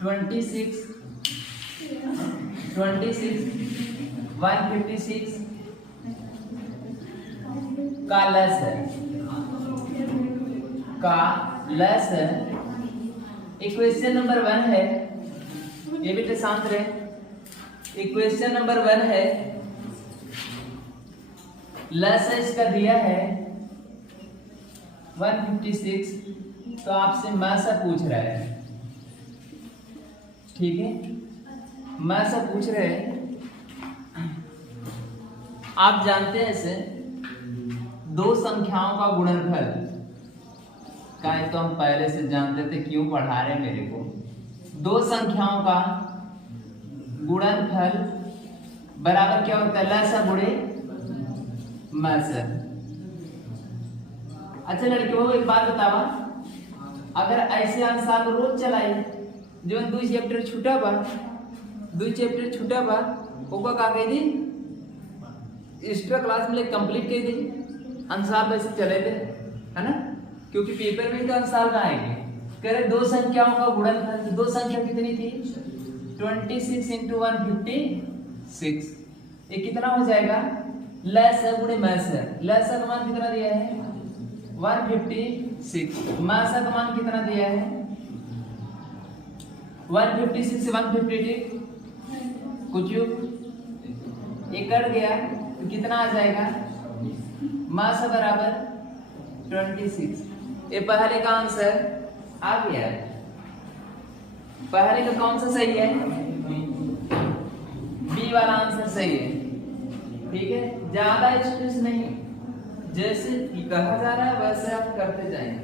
26 156 का लस है। इक्वेशन नंबर 1 है, ये भी शांत रहे। इक्वेशन नंबर 1 है, लस है इसका दिया है 156, तो आपसे मासा पूछ रहा है, ठीक है। मासा पूछ रहे हैं। आप जानते हैं इसे दो संख्याओं का गुणनफल का, तो हम पहले से जानते थे, क्यों पढ़ा रहे मेरे को। दो संख्याओं का गुणनफल बराबर क्या होता है, लसा गुणे मसा। अच्छा लड़कियों एक बात बतावा, अगर ऐसे अनुसार रोज चलाए जो 2 चैप्टर छूटा बा ओको का कह दी एक्स्ट्रा क्लास में कंप्लीट कर दी, अनुसार वैसे चले थे, है ना, क्योंकि पेपर में तो अनुसार का आएंगे। करे दो संख्याओं का गुणनफल, दो संख्या कितनी थी 26 × 156, ये कितना हो जाएगा, लसा गुणे मसा। लसा का मान कितना दिया है 156, मसा का मान कितना दिया है 156 से 152 कुछ ये कट गया तो कितना आ जाएगा, मासा बराबर 26। ये पहले का आंसर आ गया। पहले का कौन सा सही है, बी वाला आंसर सही है, ठीक है। ज्यादा स्ट्रेस नहीं, जैसे कहा जा रहा है वैसे आप करते जाएंगे,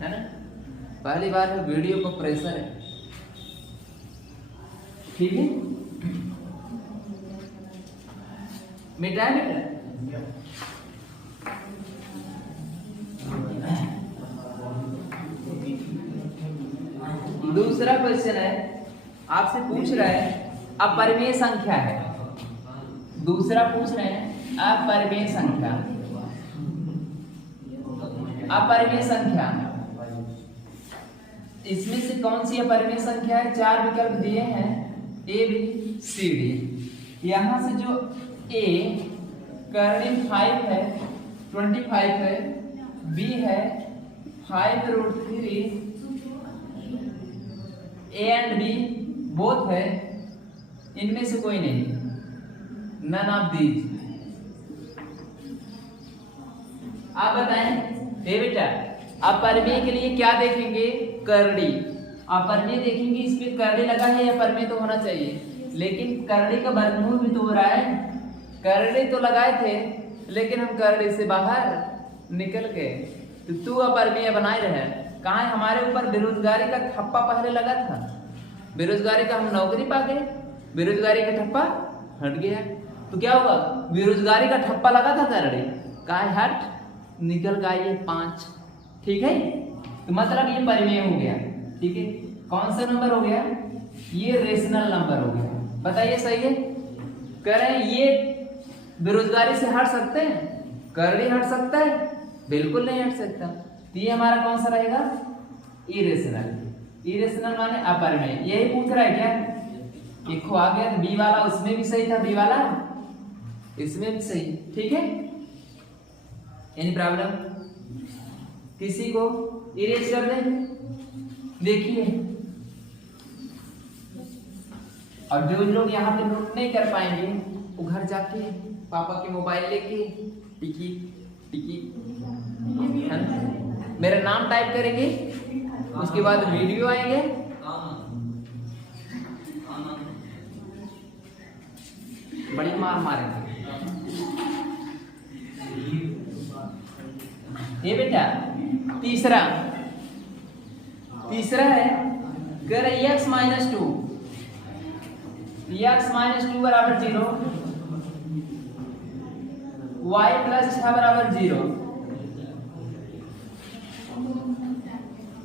है ना। पहली बार है, वीडियो को प्रेशर है, ठीक है। मिटाए बेटा, दूसरा क्वेश्चन है, आपसे पूछ रहा है अपरिमेय संख्या है। दूसरा पूछ रहे हैं अपरिमेय संख्या। अपरिमेय संख्या, इसमें से कौन सी अपरिमेय संख्या है, 4 विकल्प दिए हैं ए बी सी डी। यहां से जो ए करनी 5 है 25 है, बी है 5√3, ए एंड बी बोथ है, इनमें से कोई नहीं, नन ऑफ दीज। आप बताएं ए बेटा, अपरिमेय के लिए क्या देखेंगे, करड़ी। अपरिमेय देखेंगे, इस पे करड़ी लगा है, अपरिमेय तो होना चाहिए, लेकिन करड़ी का वर्गमूल भी तो हो रहा है। करड़ी तो लगाए थे, लेकिन हम करड़ी से बाहर निकल गए, तो तू अपरिमेय बनाए रहे। कहाँ है, हमारे ऊपर बेरोजगारी का ठप्पा पहले लगा था, बेरोजगारी का हम नौकरी पा गए, बेरोजगारी का ठप्पा हट गया, तो क्या हुआ, बेरोजगारी का ठप्पा लगा था करड़ी, कहाँ हट निकल गया ये 5, ठीक है। तो मतलब ये परिमेय हो गया, ठीक है। कौन सा नंबर हो गया, ये रेशनल नंबर हो गया। बताइए सही है, कह रहे हैं ये बेरोजगारी से हट सकते हैं, करड़ी हट सकता है, बिल्कुल नहीं हट सकता। तो ये हमारा कौन सा रहेगा, इरेशनल। इरेशनल माने अपरिमेय, यही पूछ रहा है क्या, एक आ गया तो बी वाला उसमें भी सही था, बी वाला इसमें भी सही, ठीक है। एनी प्रॉब्लम, किसी को इरेज कर दें, देखिए। और जो लोग यहाँ पे नोट नहीं कर पाएंगे वो घर जाके पापा के मोबाइल लेके टिकी मेरा नाम टाइप करेंगे, उसके बाद वीडियो आएंगे, बड़ी मार मारेंगे। ये बेटा तीसरा है, कर x - 2 बराबर 0, y + 6 बराबर 0।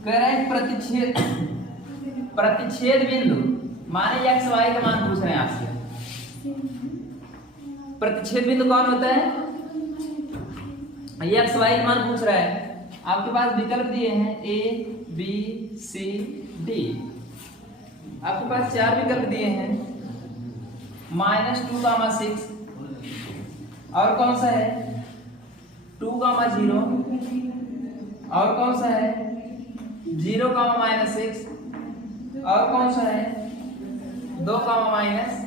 करें प्रतिच्छेद बिंदु, माने x y का मान पूछ रहे हैं आपसे। प्रतिच्छेद बिंदु कौन होता है, x y का मान पूछ रहा है। आपके पास विकल्प दिए हैं A B C D। आपके पास 4 विकल्प दिए हैं, -2, 6 और कौन सा है 2, 0 और कौन सा है 0, -6 और कौन सा है 2, -6।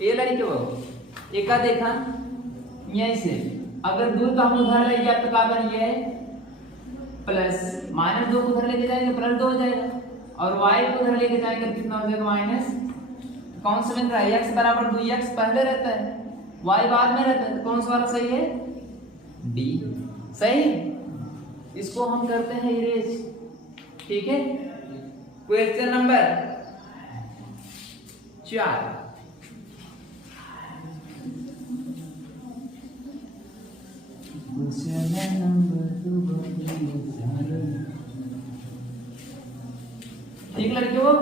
ये लड़के वो एक का देखा यहीं से अगर 2 का हम उधर ले गया तो क्या बन गया है प्लस, -2 को उधर लेके जाएंगे +2 हो जाएगा और y को उधर लेके जाएंगे तो कितना हो जाएगा माइनस। कौन सा बन रहा है x बराबर 2x पहले रहता है y बाद में रहता है, तो कौन सा वाला सही है D सही। इसको हम करते हैं इरेज, ठीक है। क्वेश्चन नंबर 4, ठीक लड़कियों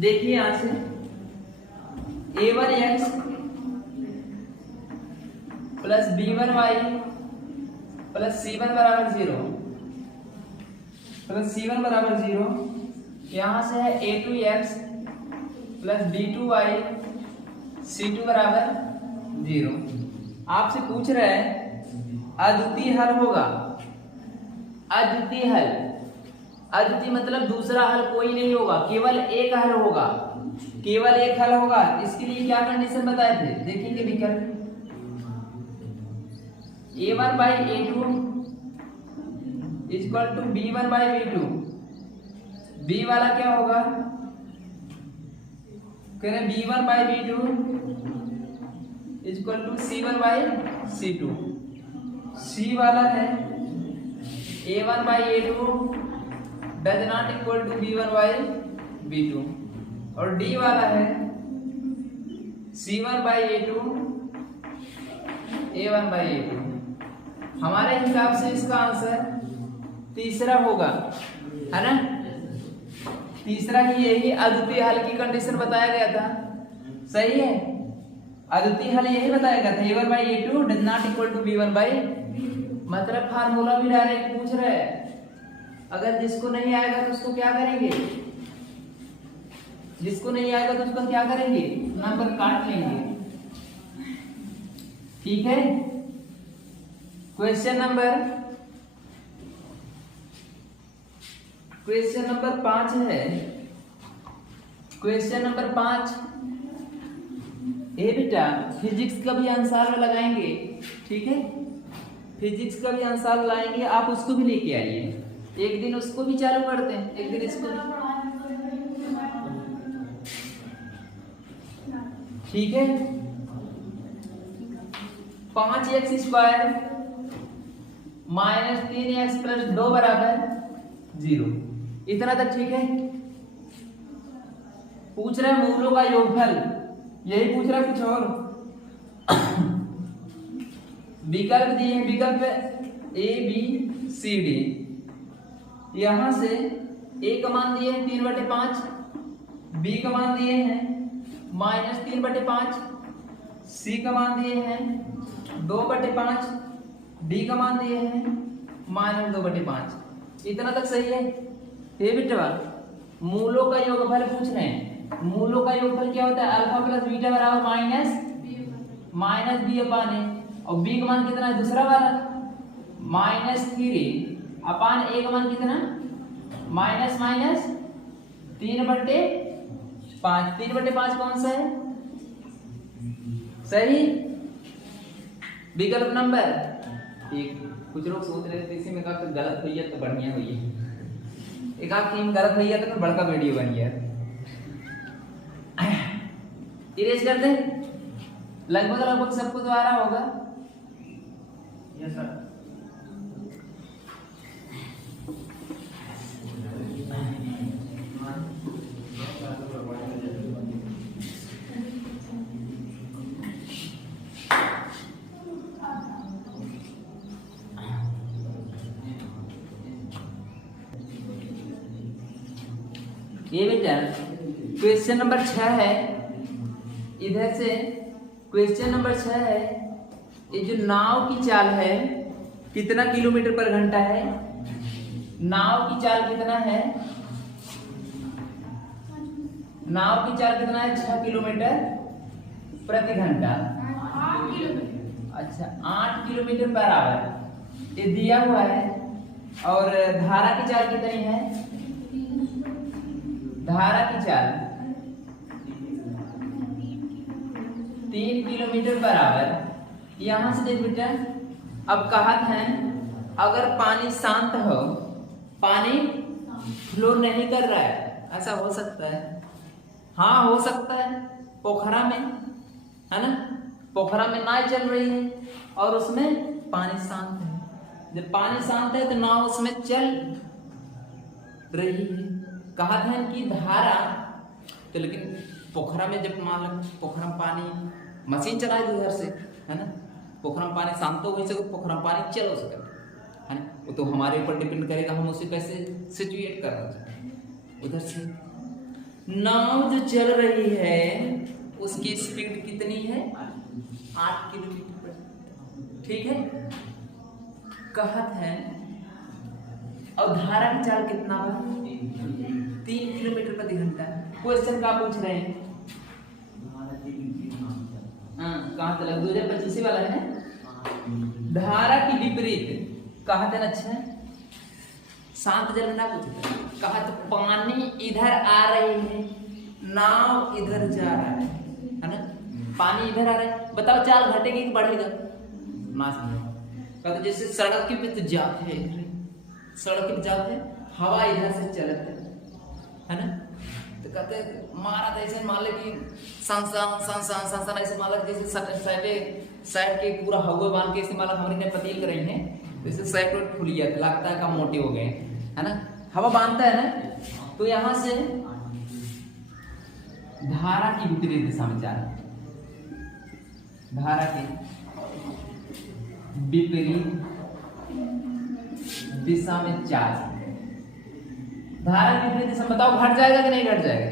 देखिए यहां से a1x plus b1y plus c1 बराबर 0 प्लस c1 बराबर 0, यहां से है a2x प्लस b2y c2 बराबर 0। आपसे पूछ रहे हैं अद्वितीय हल होगा, अद्वितीय हल, अद्वितीय मतलब दूसरा हल कोई नहीं होगा, केवल एक हल होगा, केवल एक हल होगा। इसके लिए क्या कंडीशन बताए थे देखेंगे विकल्प a1/a2 equal to b1/b2। b वाला क्या होगा कह रहे b1/b2 equal to c1/c2। c वाला है a1/a2 does not equal to b1/b2 और d वाला है c1/a2 a1/a2। हमारे हिसाब से इसका आंसर तीसरा होगा, है ना। तीसरा ही यही अद्वितीय हल की कंडीशन बताया गया था, सही है। अद्वितीय हल यही बताया गया था a1/a2 does not equal to b1/, मतलब फार्मूला भी डायरेक्ट पूछ रहे हैं। अगर जिसको नहीं आएगा तो उसको क्या करेंगे, जिसको नहीं आएगा तो उसको क्या करेंगे नंबर काट लेंगे, ठीक है। क्वेश्चन नंबर 5 है। क्वेश्चन नंबर 5 बेटा फिजिक्स का भी आंसर लगाएंगे, ठीक है। फिजिक्स का भी आंसर लाएंगे, आप उसको भी लेके आइए। एक दिन उसको भी चालू करते हैं, एक दिन इसको भी, ठीक है। 5x² माइनस 3x प्लस 2 बराबर 0, इतना तक ठीक है। पूछ रहा है मूलों का योगफल, यही पूछ रहा है कुछ और। विकल्प दिए हैं, विकल्प A B C D। यहां से A का मान दिए हैं 3/5, B का मान दिए हैं -3/5, C का मान दिए हैं 2/5, D का मान दिए हैं -2/5। इतना तक सही है। ये बेटा मूलों का योगफल पूछ रहे हैं। मूलों का योगफल क्या होता है अल्फा प्लस बीटा बराबर माइनस b अपान a, और b का मान कितना है दूसरा वाला -3 अपान a का मान कितना माइनस 3/5। 3/5 कौन सा है सही विकल्प नंबर 1। कुछ लोग सोच रहे थे इसी में कहा गलत हुई है तो बढ़िया हुई है, एक आपकी गलत हुई है तो बड़का वीडियो बन गया। इरेज कर दे, लगभग सबको तो आ रहा होगा। Yes sir. ये बेटा क्वेश्चन नंबर 6 है। इधर से क्वेश्चन नंबर 6 है, ये जो नाव की चाल है कितना किलोमीटर पर घंटा है नाव की चाल कितना है? नाव की चाल कितना है? 6 किलोमीटर प्रति घंटा। 8 किलोमीटर। अच्छा, 8 किलोमीटर पर आवर ये दिया हुआ है। और धारा की चाल कितनी है? धारा की चाल 3 किलोमीटर पर आवर। यहां से देख बेटा, अब कहत है अगर पानी शांत हो, पानी फ्लो नहीं कर रहा है, ऐसा हो सकता है? हाँ हो सकता है। पोखरा में है ना, पोखरा में नाव चल रही है और उसमें पानी शांत है। जब पानी शांत है तो नाव उसमें चल रही है। कहा था कि धारा तो, लेकिन पोखरा में जब मान लो पोखरा में पानी मशीन चलाए उधर से है ना, पोखरा में पानी शांत हो वैसे पोखरा में पानी चल हो सके है ना, वो तो हमारे ऊपर डिपेंड करेगा, हम उसे कैसे सिचुएट कर रहे हैं। उधर से नाव जो चल रही है उसकी स्पीड कितनी है? 8 किलोमीटर पर। ठीक है, कहत है और धारा की चाल कितना बा? 3 किलोमीटर प्रति घंटा। क्वेश्चन का पूछ रहे हैं? हाँ, कहाँ तक 2025 वाला है। धारा की विपरीत कहा था ना। अच्छा, शांत जल ना पूछता, कहा तो पानी इधर आ रही है, नाव इधर जा रहा है ना, पानी इधर आ रहा है, बताओ चाल घटेगी कि बढ़ेगा? ना समझो। कहते जैसे सड़क के पे तो जाते हैं, सड़क पे जाते हैं, हवा इधर से चलते है ना, तो कहते मारा तो ऐसे मान ले कि सन ऐसे मान लो जैसे साइड के पूरा हवा बांध के ऐसे मान लो हमारे ने पतील कर रही है, जैसे साइड पर खुल गया लगता है कम मोटे हो गए है ना, हवा बांधता है ना। तो यहां से धारा की विपरीत दिशा में जा रहा है, धारा के विपरीत दिशा में चाल। धारा की विपरीत दिशा, बताओ घट जाएगा कि नहीं घट जाएगा?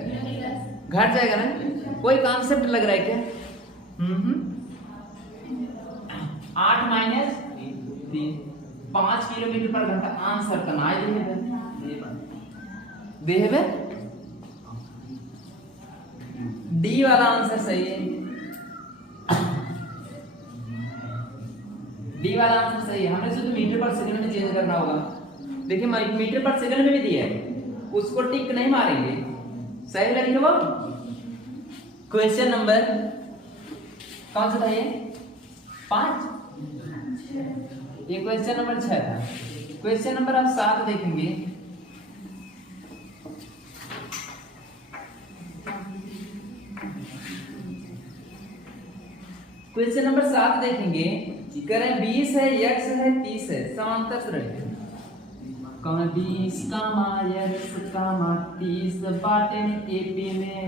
घट जाएगा ना। कोई कॉन्सेप्ट लग रहा है क्या? 8 माइनस 3 5 किलोमीटर पर घंटा। आंसर करना देवे डी वाला आंसर सही है। डी वाला आंसर सही है। हमने सिर्फ मीटर पर सेकंड में चेंज करना होगा। देखिए मीटर पर सेकंड में भी दिया है, उसको टिक नहीं मारेंगे, सही लगेगा वो। क्वेश्चन नंबर कौन सा था ये? 5। ये क्वेश्चन नंबर 6 था। क्वेश्चन नंबर आप 7 देखेंगे। क्वेश्चन नंबर 7 देखेंगे, करें 20 है, x है, 30 है, समांतर श्रेणी। कौन 20 x 30 बाटे में एपी में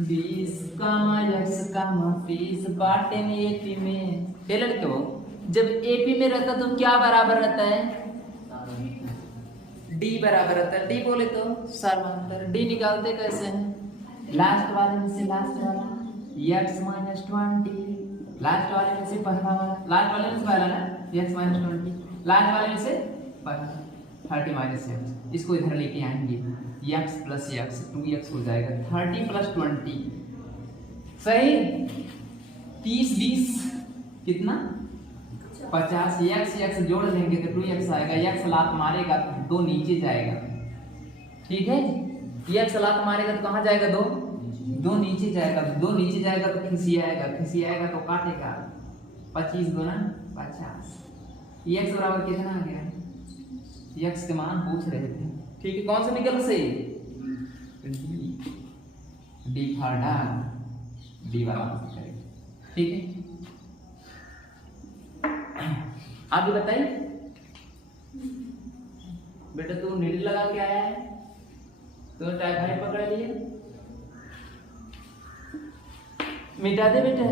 20 x 30 बाटे में एपी में। ये लड़के जब एपी में रहता तो क्या बराबर रहता है? डी बराबर रहता है। डी बोले तो समांतर। डी निकालते कैसे हैं? लास्ट वाले में से लास्ट वाला x माइनस 20, लास्ट वाले में से पहला वाला, लास्ट वाले में से पहला ना x माइनस 20, लास्ट वाले में से पहला 30 माइनस x। इसको इधर लेके आएंगे, x प्लस x 2x हो जाएगा, 30 प्लस 20 सही। 30 20 कितना? 50। x जोड़ लेंगे तो 2x आएगा। x लात मारेगा तो 2 नीचे जाएगा। ठीक है, x लात मारेगा तो कहाँ जाएगा? 2 नीचे जाएगा। 2 नीचे जाएगा तो खिसियाएगा तो काटेगा। 25 गुना 50। x बराबर कितना आ गया? x के मान पूछ रहे थे। ठीक है, कौन सा निकल सही? डी फॉर डॉग, डी वाला आंसर करेंगे। ठीक है, आगे बताइए बेटा। तू नीडल लगा के आया है तो टाइफाइड पकड़ लिए, मिटा दे बेटा।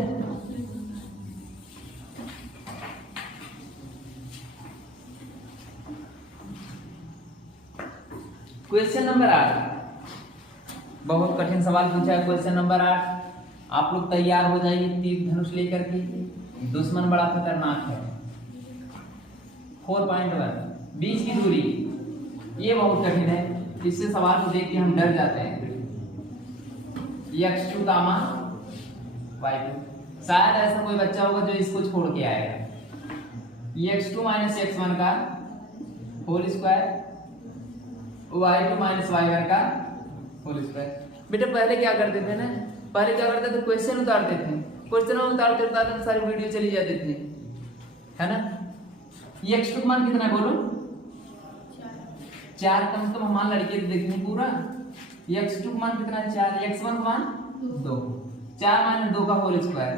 क्वेश्चन नंबर 8 बहुत कठिन सवाल पूछा है। क्वेश्चन नंबर 8, आप लोग तैयार हो जाइए तीर धनुष लेकर के। दुश्मन बड़ा खतरनाक है। 4.1 बीच की दूरी, ये बहुत कठिन है, इससे सवाल को देख के हम डर जाते हैं। x2 गामा y2, शायद ऐसा कोई बच्चा होगा जो इसको छोड़ के आएगा। x2 माइनस x1 का whole square, y2 minus y1 का होल स्क्वायर। बेटा पहले क्या करते थे ना, पहले क्या करते थे, क्वेश्चन उतारते थे, क्वेश्चन उतारते उतारते सारी वीडियो चली जाती थी, है ना। x2 का मान कितना है बोलो? 4, कम से कम हमारे लड़के तो देखेंगे पूरा। x2 का मान कितना है? 4। x1 का मान 2, 4 माइनस 2 का होल स्क्वायर,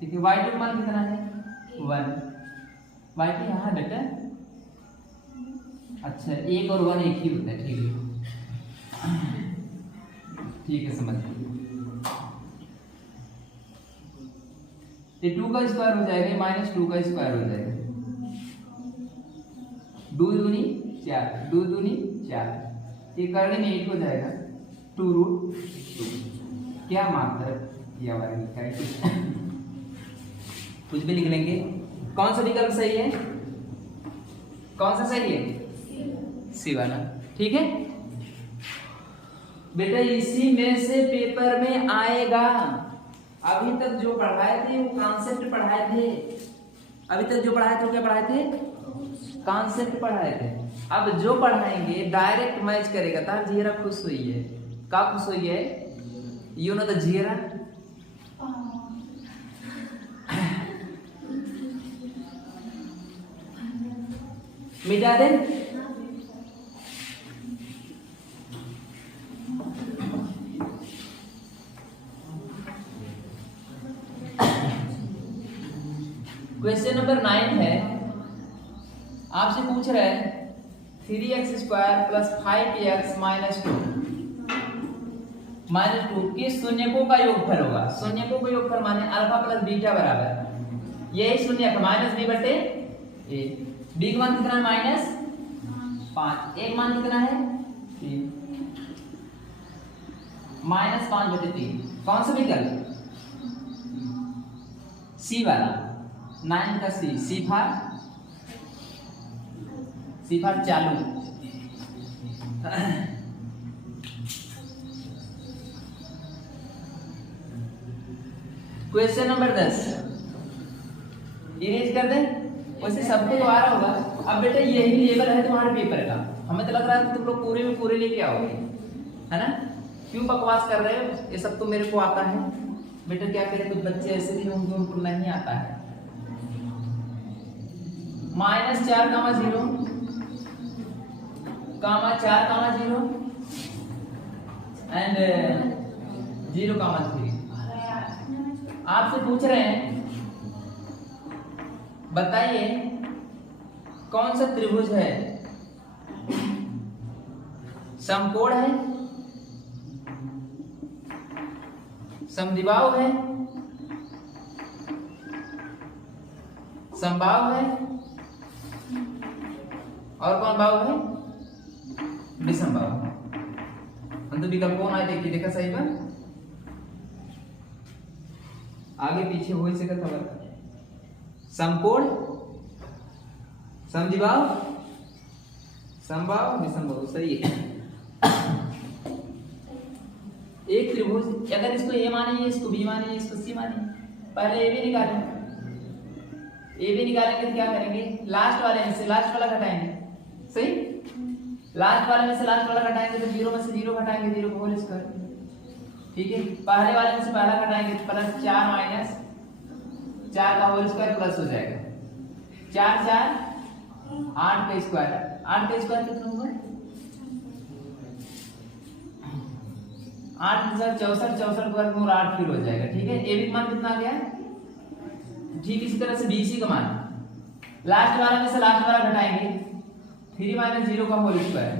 ठीक है। y2 का मान कितना है? 1। y2 यहाँ है बेटा, अच्छा 1 और 1 एक ही होता है, ठीक है, ठीक है, समझ गए। ये 2 का स्क्वायर हो जाएगा, माइनस 2 का स्क्वायर हो जाएगा, 2 दूनी 4, 2 दूनी 4, ये करने में 8 हो जाएगा, 2√2। क्या मात्रा किया हमारे लिखा है, कुछ भी लिख लेंगे। कौन सा विकल्प सही है? कौन सा सही है? सी वाला, ठीक है बेटा। इसी में से पेपर में आएगा। अभी तक जो पढ़ाए थे वो कॉन्सेप्ट पढ़ाए थे, अभी तक जो पढ़ाए थे वो क्या पढ़ाए थे? कॉन्सेप्ट पढ़ाए थे। अब जो पढ़ाएंगे डायरेक्ट मैच करेगा। तार जीरा खुश हुई है, का खुश हुई है? यू नो द जीरा, मिटा दे। क्वेश्चन नंबर 9 है, आपसे पूछ रहे हैं 3x square plus 5x minus 2 के शून्यकों का योगफल होगा। शून्यकों का योगफल माने अल्फा प्लस बीटा बराबर यही शून्यक माइनस बी बटे ए। बी का मान कितना है? -5। एक मान कितना है? 3, -5 बटे 3। कौन सा विकल्प? सी वाला, 9 का सी। सी फॉर चालू। क्वेश्चन नंबर 10 इरेज कर दें, वैसे सबको तो आ रहा होगा। अब बेटा यही लेवल है तुम्हारे पेपर का, हमें तो लग रहा है तुम लोग पूरे में पूरे लेके आओगे, है ना। क्यों बकवास कर रहे हो? ये सब तो मेरे को आता है बेटा। क्या करें, कुछ बच्चे ऐसे भी होंगे उनको नहीं आता है। -4 कामा 0 कामा 4 कामा 0 एंड 0 कामा 3। आपसे पूछ रहे हैं बताइए कौन सा त्रिभुज है? समकोण है, समद्विबाहु है, समबाहु है, और कौन बाहु है? विषमबाहु। हम तो विकल्प कौन आए देखिए, देखा सही पर आगे पीछे हो ही सका खबर। समकोण, समद्विबाहु, समबाहु, विषमबाहु, सही है। एक त्रिभुज अगर इसको ए मानिए, इसको बी मानिए, इसको सी मानिए, पहले ए बी निकालें। ए बी निकालेंगे तो क्या करेंगे? लास्ट वाले में से लास्ट वाला घटाएंगे, सही। लास्ट वाले में से लास्ट वाला घटाएंगे तो 0 में से 0 घटाएंगे, 0 का होल स्क्वायर, ठीक है। पहले वाले में से पहला घटाएंगे तो +4 माइनस 4 का होल स्क्वायर प्लस हो जाएगा 4 4 8 का स्क्वायर। 8 का स्क्वायर कितना होगा? 8 64 64 का वर्गमूल 8 फिर हो जाएगा, ठीक है। ए बी का मान कितना आ गया? ठीक इसी तरह से BC का मान लास्ट वाला में से लास्ट वाला घटाएंगे 3 माइनस 0 का होल स्क्वायर।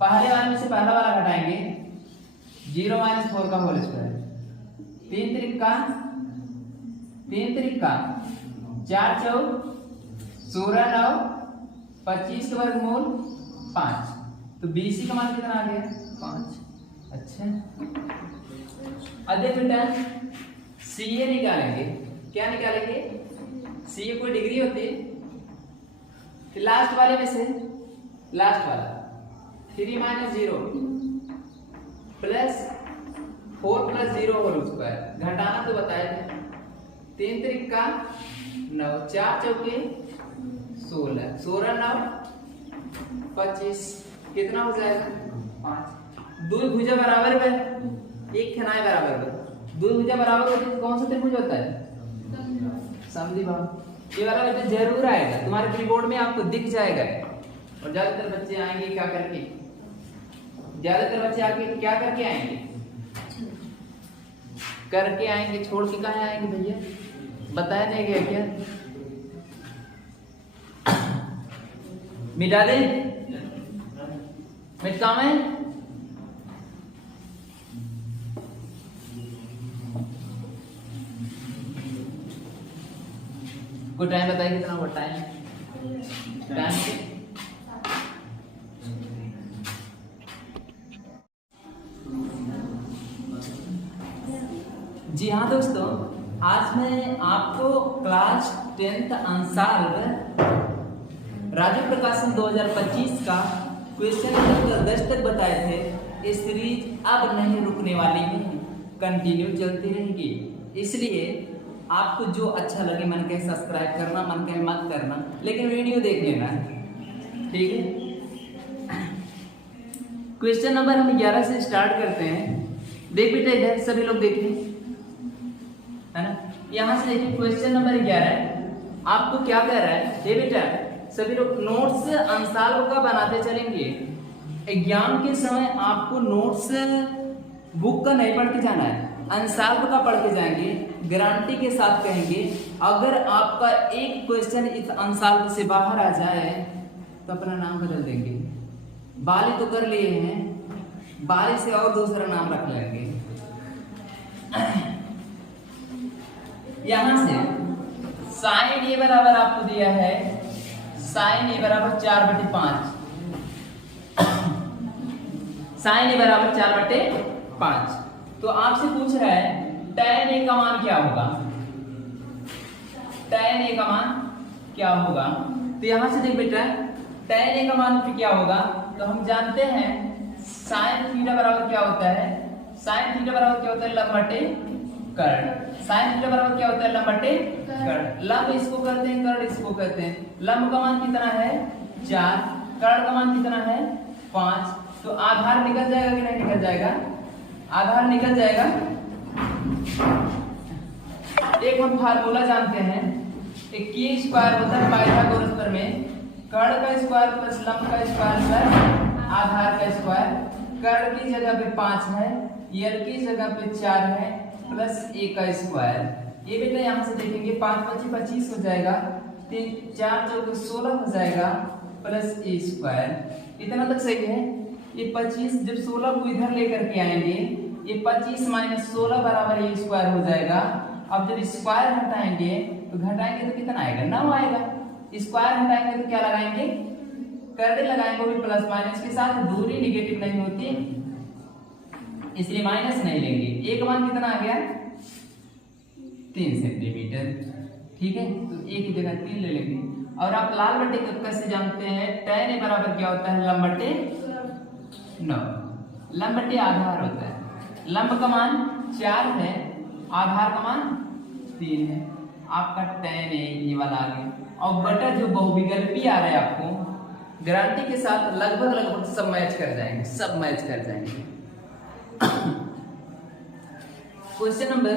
पहले वाले में से पहला वाला घटाएंगे 0 माइनस 4 का होल स्क्वायर। 3 त्रिका 4 4 16 9 25 का वर्गमूल 5। तो BC का मान कितना आ गया? 5। अच्छा, अदे बेटा CA निकालेंगे। क्या निकालेंगे? CA कोई डिग्री होती है। फिर लास्ट वाले में से लास्ट वाला 3 minus 0 plus 4 plus 0 whole square. घटाना तो बताया था। 3 त्रिक का 9, 4 चौके 16, 16 9 25, कितना हो जाएगा 5। दो भुजा बराबर है, एक खनाए बराबर है। दो भुजा बराबर होती है तो कौन सा त्रिभुज होता है? समद्विबाहु। ये वाला बेटा जरूर आएगा तुम्हारे कीबोर्ड में, आपको दिख जाएगा। और ज्यादातर बच्चे आएंगे क्या करके, ज्यादातर बच्चे आके क्या करके आएंगे? करके आएंगे, छोड़ के कहाँ आएंगे भैया? बताया नहीं गया क्या? मिटा दे, मिट काम है। कोई टाइम बताइए कितना हुआ टाइम? टाइम जी हाँ दोस्तों, आज मैं आपको क्लास 10th अंशाल्प राज्य प्रकाशन 2025 का क्वेश्चन नंबर 10 तक बताए थे। ये सीरीज अब नहीं रुकने वाली है, कंटिन्यू चलती रहेगी। इसलिए आपको जो अच्छा लगे मन कहे सब्सक्राइब करना, मन कहे मत करना, लेकिन वीडियो देख लेना, ठीक है। क्वेश्चन नंबर हम 11 से स्टार्ट करते हैं। देख बेटा इधर सभी लोग देखें, है ना। यहाँ से देखिए क्वेश्चन नंबर 11 आपको क्या कह रहा है? ये बेटा सभी लोग नोट्स अंशाल्प का बनाते चलेंगे। एग्जाम के समय आपको नोट्स बुक का नहीं पढ़ के जाना है, अंशाल्प का पढ़ के जाएंगे। गारंटी के साथ कहेंगे अगर आपका एक क्वेश्चन इस अंशाल्प से बाहर आ जाए तो अपना नाम बदल देंगे। बाली तो कर लिए हैं, बाली से और दूसरा नाम रख लेंगे। यहां से साइन ए बराबर आपको दिया है, साइन ए बराबर 4/5, साइन ए बराबर 4/5। तो आपसे पूछ रहा है tan ए का मान क्या होगा? tan ए का मान क्या होगा? तो यहां से देख बेटा tan ए का मान क्या होगा? तो हम जानते हैं sin थीटा बराबर क्या होता है? sin थीटा बराबर क्या होता है? लंब बटे कर्ण। sin थीटा बराबर क्या होता है? लंब बटे कर्ण। लंब इसको कहते हैं, कर्ण इसको कहते हैं। लंब का मान कितना है? 4, कर्ण का मान कितना है? 5। तो आधार निकल जाएगा कि नहीं निकल जाएगा? आधार निकल जाएगा। एक हम फार्मूला जानते हैं, एक की स्क्वायर होता है पाइथागोरस पर में, कर्ण का स्क्वायर प्लस लंब का स्क्वायर प्लस आधार का स्क्वायर। कर्ण की जगह पे 5 है, यल की जगह पे 4 है, प्लस ए का स्क्वायर। ये बेटा यहाँ से देखेंगे 5 25 25 हो जाएगा, 3 4 चौके 16 हो जाएगा, प्लस ए स्क्वायर। इतना तक सही है। ये 25 जब 16 को इधर लेकर के आएंगे, ये 25 माइनस 16 बराबर ए स्क्वायर हो जाएगा। अब जब स्क्वायर हटाएंगे तो घटाएंगे तो कितना आएगा? 9 आएगा। स्क्वायर हटाएंगे तो क्या लगाएंगे? करने लगाएंगे, वो भी प्लस माइनस के साथ। दूरी निगेटिव नहीं होती इसलिए माइनस नहीं लेंगे। एक मान कितना आ गया? 3 सेंटीमीटर, ठीक है। तो ए की जगह 3 ले लेंगे। और आप लाल बटे कक्का से जानते हैं tan ए बराबर क्या होता है? लंब बटे 9। लंब बटे आधार होता है। लंब का मान 4 है, आधार का मान 3 है। आपका tan ए ये वाला आ गया। और बटा जो बहुविकल्पी आ रहा है आपको गारंटी के साथ लगभग लगभग सब मैच कर जाएंगे, सब मैच कर जाएंगे। Question number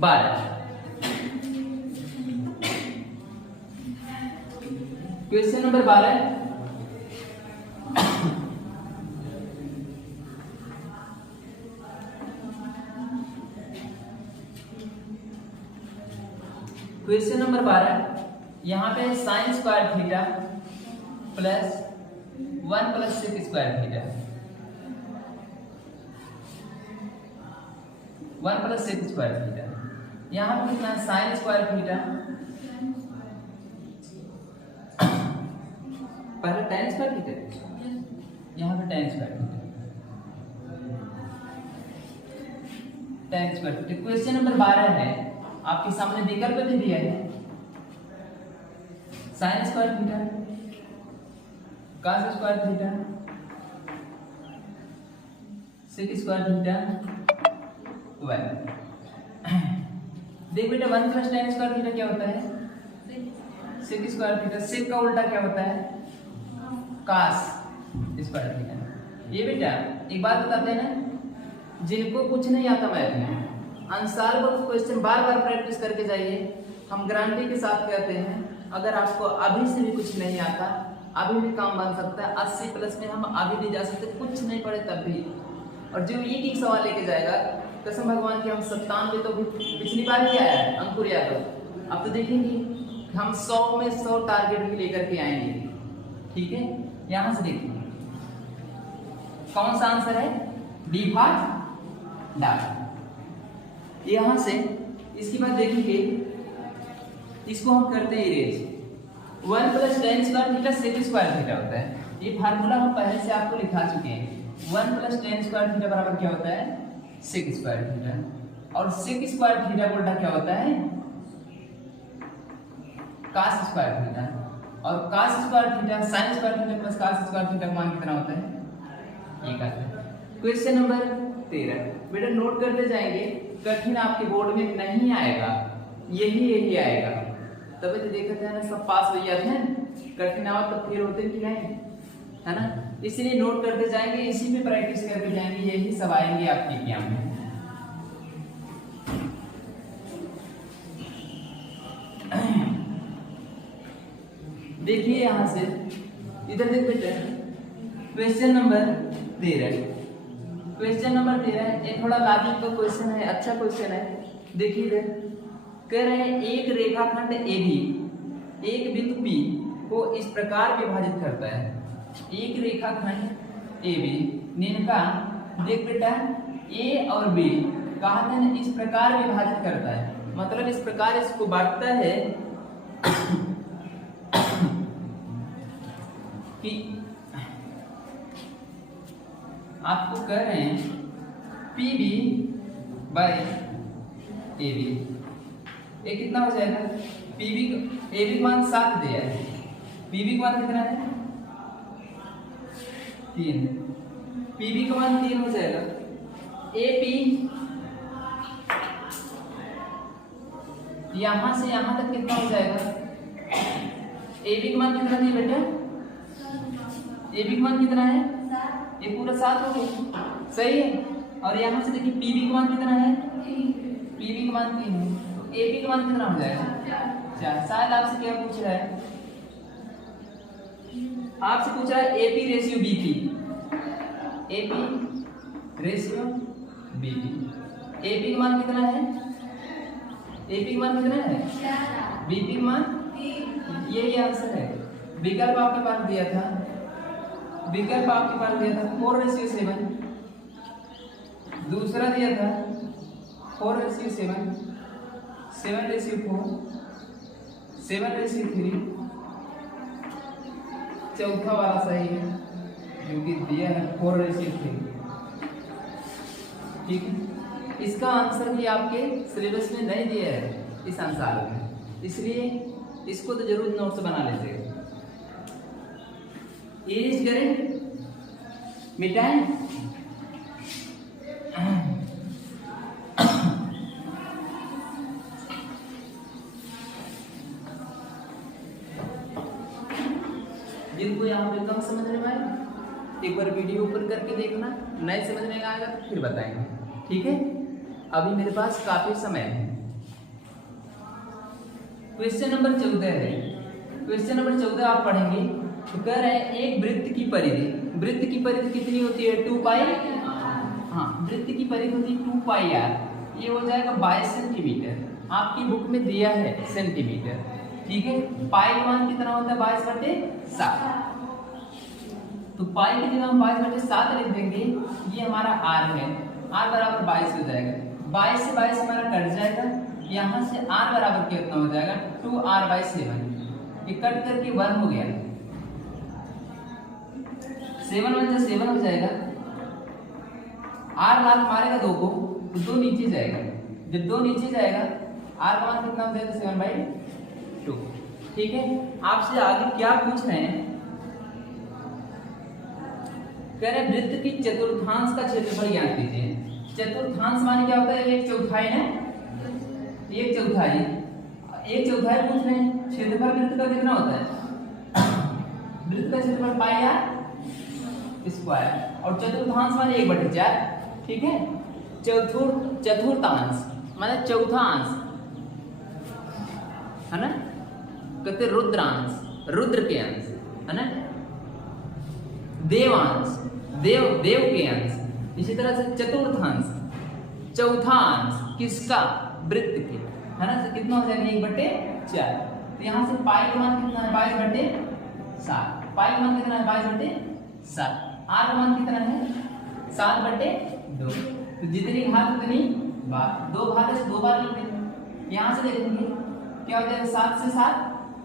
12, question number 12 question number 12 यहाँ पे sine square theta plus 1 plus sec square theta, 1 plus sec square theta. यहाँ पे कितना है? साइन स्क्वायर थीटा, पहले tan स्क्वायर थीटा, यहाँ पे tan square theta, tan square theta. Question number 12 है, आपके सामने विकल्प दे दिया है sine square theta cos square theta sec square theta y। देख बेटा 1 प्लस tan स्क्वायर थीटा क्या होता है? sec square theta. sec का उल्टा क्या होता है? cos square theta. ये बेटा एक बात बताते हैं ना, जिनको कुछ नहीं आता मैथ में अनसॉल्वेबल क्वेश्चन बार बार प्रैक्टिस करके जाइए। हम गारंटी के साथ कहते हैं अगर आपको अभी से भी कुछ नहीं आता, अभी भी काम बन सकता है। 80 प्लस में हम अभी भी जा सकते, कुछ नहीं पढ़े तब भी। और जो एक सवाल लेके जाएगा, कसम भगवान की, हम 97 तो पिछली बार ही आया है अंकुर यादव। अब तो देखेंगे हम 100 में 100 टारगेट भी लेकर के आएंगे। ठीक है, यहां से देखिए कौन सा आंसर है? डी भाग डाल। यहां से इसके बाद देखेंगे, इसको हम करते हैं erase. 1 plus tan square theta sec square theta होता है। ये फार्मूला हम पहले से आपको लिखा चुके हैं। 1 प्लस tan स्क्वायर थीटा बराबर क्या होता है? sec square theta. और sec स्क्वायर थीटा का उल्टा क्या होता है? cos square theta. और cos square theta sin square theta plus cos square theta का मान कितना होता है? 1 आता है। क्वेश्चन नंबर 13 बेटा नोट करते जाएंगे, कठिन आपके बोर्ड में नहीं आएगा, यही आएगा। तभी तो देखा जाए ना सब पास हो जाते हैं, कठिन आवा तो फिर होते कि नहीं, है ना। इसलिए नोट करते जाएंगे, इसी में प्रैक्टिस करते जाएंगे, यही सब आएंगे आपके एग्जाम में। देखिए यहां से इधर देख बेटा, क्वेश्चन नंबर 13। क्वेश्चन नंबर 13 ये थोड़ा लॉजिक का क्वेश्चन है, अच्छा क्वेश्चन है। देखिए इधर कह रहे हैं एक रेखाखंड AB एक बिंदु P को इस प्रकार विभाजित करता है। एक रेखाखंड AB निम्न का देख बेटा A और B कहा था ना, इस प्रकार विभाजित करता है, मतलब इस प्रकार इसको बांटता है कि आपको कह रहे हैं PB बाय AB, ये कितना हो जाएगा? AB का मान 7 दिया है, PB का मान कितना है? 3। PB का मान 3 हो जाएगा। AP यहां से यहां तक कितना हो जाएगा? AB का मान कितना दिया बेटा? AB का मान कितना है? ये पूरा 7 हो गया, सही है। और यहाँ से देखिए PB का मान कितना है? PB का मान 3 है, तो AB का मान कितना हो जाएगा? 4। शायद आपसे क्या पूछ रहा है? आपसे पूछ रहा है AP ratio BP, AP ratio BP। AP का मान कितना है? AP का मान कितना है? BP का मान, यही आंसर है। विकल्प आपके पास दिया था, विकल्प आपके पास दिया था 4:7, दूसरा दिया था 4:7, 7:4, 7:3, चौथा वाला सही है जो कि दिया है 4:3। ठीक है, इसका आंसर भी आपके सिलेबस में नहीं दिया है इस आंसर में, इसलिए इसको तो जरूर नोट्स बना लीजिएगा। इरेज करें, मिटाएं। जिनको यहाँ पे कम समझ में आए एक बार वीडियो ऊपर करके देखना, नहीं समझ में आएगा तो फिर बताएंगे। ठीक है, अभी मेरे पास काफी समय है। क्वेश्चन नंबर 14 है। क्वेश्चन नंबर 14 आप पढ़ेंगे तो कह रहे हैं एक वृत्त की परिधि, वृत्त की परिधि कितनी होती है? 2 पाई। हाँ, वृत्त की परिधि होती है 2 पाई r, ये हो जाएगा 22 सेंटीमीटर। आपकी बुक में दिया है सेंटीमीटर। ठीक है, पाई का मान कितना होता है? 22/7। तो पाई की जगह हम 22/7 लिख देंगे, ये हमारा r है, r बराबर 22 हो जाएगा। 22 से 22 हमारा कट जाएगा, यहाँ से r बराबर कितना हो जाएगा? 2r/7। ये कट करके 1 हो गया, 7 1 से 7 हो जाएगा। r लाख मारेगा 2 को तो 2 नीचे जाएगा, जब 2 नीचे जाएगा r का मान कितना हो जाएगा? 7/2। ठीक है, आपसे आगे क्या पूछ रहे हैं कह रहे वृत्त की चतुर्थांश का क्षेत्रफल ज्ञात कीजिए। चतुर्थांश माने क्या होता है? एक चौथाई ना, एक चौथाई, एक चौथाई पूछ रहे हैं। क्षेत्रफल वृत्त का कितना होता है? वृत्त का क्षेत्रफल पाई आर स्क्वायर, और चतुर्थांश माने 1/4, ठीक है। चतुर्थांश माने चौथा अंश है ना, कहते रुद्रांश, रुद्र के अंश है ना, देवांश, देव के अंश। इसी तरह से चतुर्थांश, चौथा अंश किसका? वृत्त के, है ना। तो कितना हो जाएगा? 1/4। तो यहाँ से पाई का मान कितना है? 22/7। पाई का मान कितना है? 22/7। आर का मान कितना है? 7/2। तो जितनी घात उतनी बार, 2 घात से 2 बार लिख देंगे। यहाँ से देखेंगे क्या हो जाएगा? 7 से 7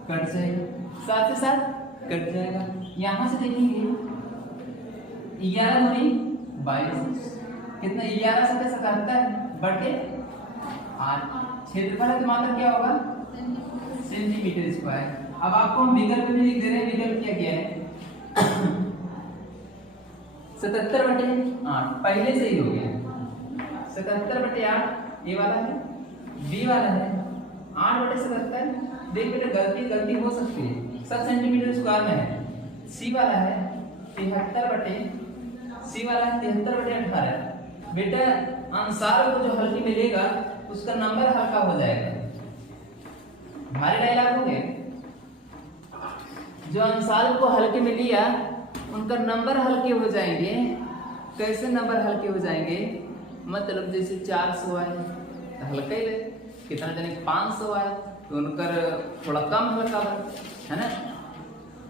कट जाएगा, 7 से 7 कट जाएगा। यहाँ से देखेंगे 11 दूनी 22, कितना? 11 से 77/8। क्षेत्रफल है तो मात्रा क्या होगा? Centimetre square. अब आपको हम विकल्प में लिख दे रहे हैं। विकल्प क्या किया है? 77/8 पहले से ही हो गया। 77/8 ये वाला है, बी वाला है 8/77। देख बेटा गलती हो सकती है, सब सेंटीमीटर स्क्वायर में है। सी वाला है 73/18। बेटा अंशार को जो हल्की मिलेगा उसका नंबर हल्का हो जाएगा। हमारे डायलॉग हो गए, जो अंशार को हल्के में लिया उनका नंबर हल्के हो जाएंगे। कैसे नंबर हल्के हो जाएंगे? मतलब जैसे 400 आए तो हल्का ही रहे, कितना जने 500 आए तो उनका थोड़ा कम हल्का है ना।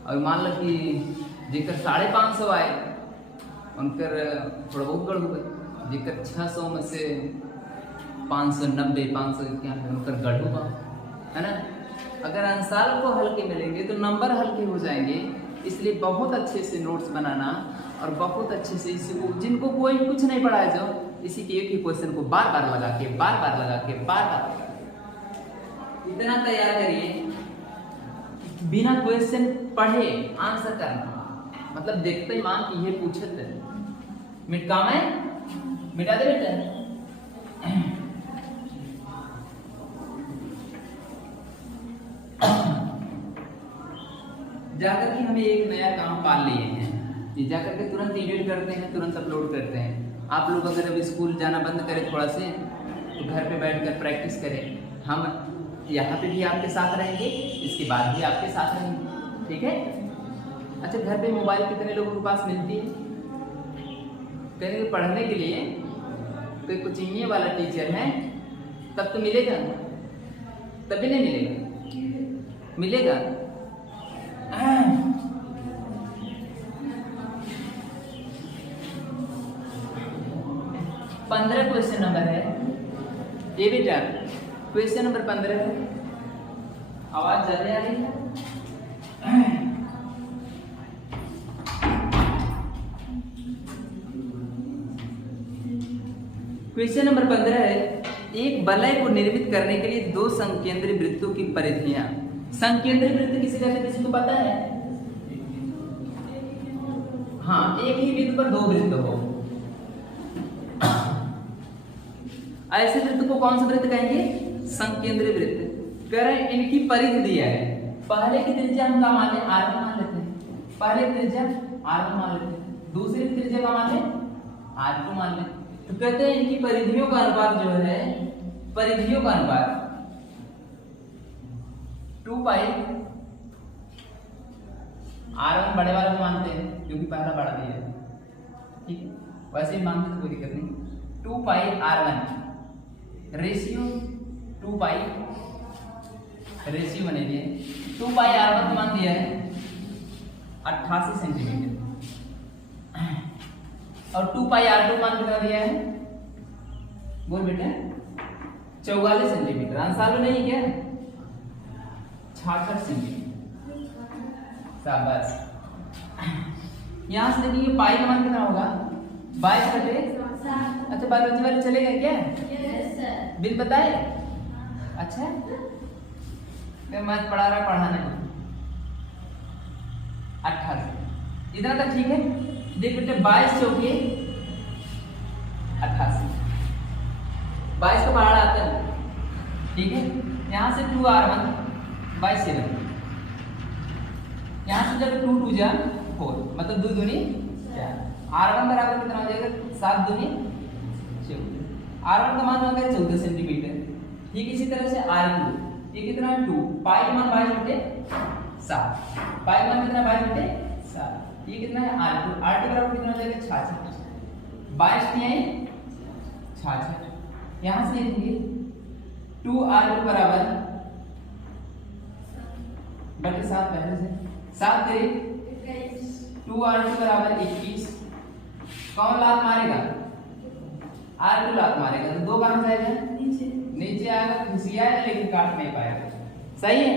और मान लो कि जेकर 550 आए उनकर थोड़ा बहुत गड़ हुआ, जेकर 600 में से 590 591 उनकर गढ़ हुआ, है ना। अगर अंशाल को हल्के मिलेंगे तो नंबर हल्के हो जाएंगे। इसलिए बहुत अच्छे से नोट्स बनाना और बहुत अच्छे से इसको, जिनको कोई कुछ नहीं पढ़ा है, जो इसी के एक ही क्वेश्चन को बार बार लगा के इतना तैयार करिए, बिना क्वेश्चन पढ़े आंसर करना। मतलब देखते ही मान कि ये पूछे थे काम है, मिटा दे बेटा। जाकर के हमें एक नया काम पाल लिए हैं, ये जाकर के तुरंत एडिट करते हैं, तुरंत अपलोड करते हैं। आप लोग अगर अब स्कूल जाना बंद करें थोड़ा से, तो घर पे बैठकर प्रैक्टिस करें। हम यहाँ पे भी आपके साथ रहेंगे, इसके बाद भी आपके साथ रहेंगे, ठीक है। अच्छा, घर पे मोबाइल कितने लोगों के पास मिलती है? कहीं पढ़ने के लिए कोई कोचिंग वाला टीचर है तब तो मिलेगा, तभी नहीं मिलेगा, मिलेगा। 15 क्वेश्चन नंबर है ये बेटा, क्वेश्चन नंबर 15 है। आवाज ज्यादा आ रही है? क्वेश्चन नंबर 15 है, एक वलय को निर्मित करने के लिए 2 संकेंद्री वृत्तों की परिधियां। संकेंद्री वृत्त किसे कहते हैं, किसी को पता है? हाँ, एक ही वृत्त पर 2 वृत्त हो, ऐसे वृत्त को कौन सा वृत्त कहेंगे? संकेंद्री वृत्त। कह रहे हैं इनकी परिधि दिया है। पहले की त्रिज्या हम क्या मान लें? R1 मान लेते हैं। पहले की त्रिज्या R1 मान लेते हैं, दूसरी त्रिज्या का मान लें R2 मान लें। तो कहते हैं इनकी परिधियों का अनुपात जो है, परिधियों का अनुपात 2 पाई, R1 बड़े वाला को मानते हैं क्योंकि पहला बड़ा दिया है, ठीक है, वैसे ही मानते तो कोई दिक्कत नहीं। 2 पाई R1 रेशियो 2 पाई, रेशियो बने दिए 2 पाई R1 को मान दिया है 88 सेंटीमीटर, और 2 पाई R2 मान कितना दिया है? बोल बेटा 44 सेंटीमीटर। अंशालू नहीं क्या? 66 सेंटीमीटर। शाबाश। यहां से देखिए पाई का मान कितना होगा? 22/7। अच्छा, बायोलॉजी वाले चलेगा क्या? Yes sir. बिल बताए? अच्छा, मैं मैथ पढ़ा रहा, पढ़ा नहीं। 88 इतना तक ठीक है। देख बेटे 22 चौके 88, 22 का पहाड़ आता है, ठीक है। यहाँ से 2r1 बाई 7, यहाँ से जब 2 2 जा 4, मतलब 2 दूनी 4, r1 बराबर कितना हो जाएगा 7 दूनी 14, r1 का मान हो गया 14 सेंटीमीटर, ठीक। इसी तरह से r2 ये कितना है 2, पाई का मान 22/7, पाई का मान कितना 22/7, ये कितना है r2 बराबर कितना हो जाएगा 66, 22 तिहाई 66, यहाँ से लिखेंगे 2r2 बराबर बटे 7 पहले से 7 करीब 2r2 बराबर 21, कौन लात मारेगा r2 लात मारेगा, तो 2 कहां जाएगा नीचे आएगा, घुसियाएगा लेकिन काट नहीं पाएगा। सही है,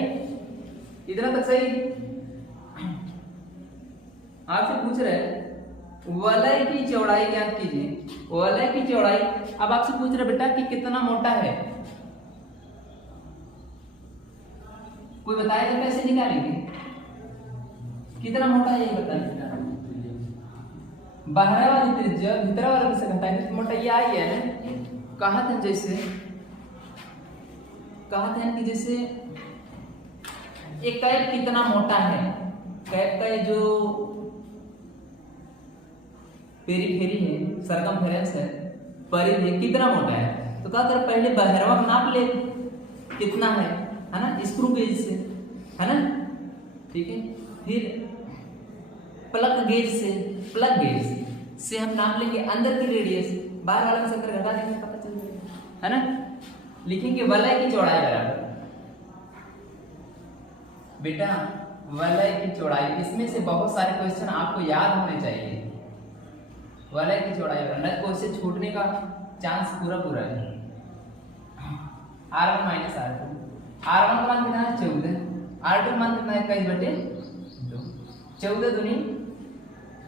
इतना तक सही। आपसे पूछ रहे हैं वलय की चौड़ाई ज्ञात कीजिए, वलय की चौड़ाई। अब आपसे पूछ रहे बेटा कि कितना मोटा है, कोई बताएगा कैसे निकालेंगे, कितना मोटा है ये बताइए। बाहर वाली त्रिज्या भीतर वाले से घटाएंगे तो मोटा ये आई है ना। कहा था जैसे कि जैसे एक कैप कितना मोटा है, कैप का जो पेरीफेरी है, सरकमफेरेंस है, परिधि है, कितना मोटा है, तो क्या कर पहले बहरवा नाप ले कितना है ना, स्क्रू गेज से, है ना, ठीक है। फिर प्लग गेज से हम नाप लेंगे अंदर की रेडियस, बाहर वाला से घटा देंगे पता चल जाएगा, है ना। लिखेंगे वलय की चौड़ाई बराबर, बेटा वलय की चौड़ाई, इसमें से बहुत सारे क्वेश्चन आपको याद होने चाहिए। वलय की चौड़ाई बराबर, क्वेश्चन छूटने का चांस पूरा है। r1 माइनस r2, r1 का मान कितना है 14, r2 का मान कितना है 21/2, 14 दूनी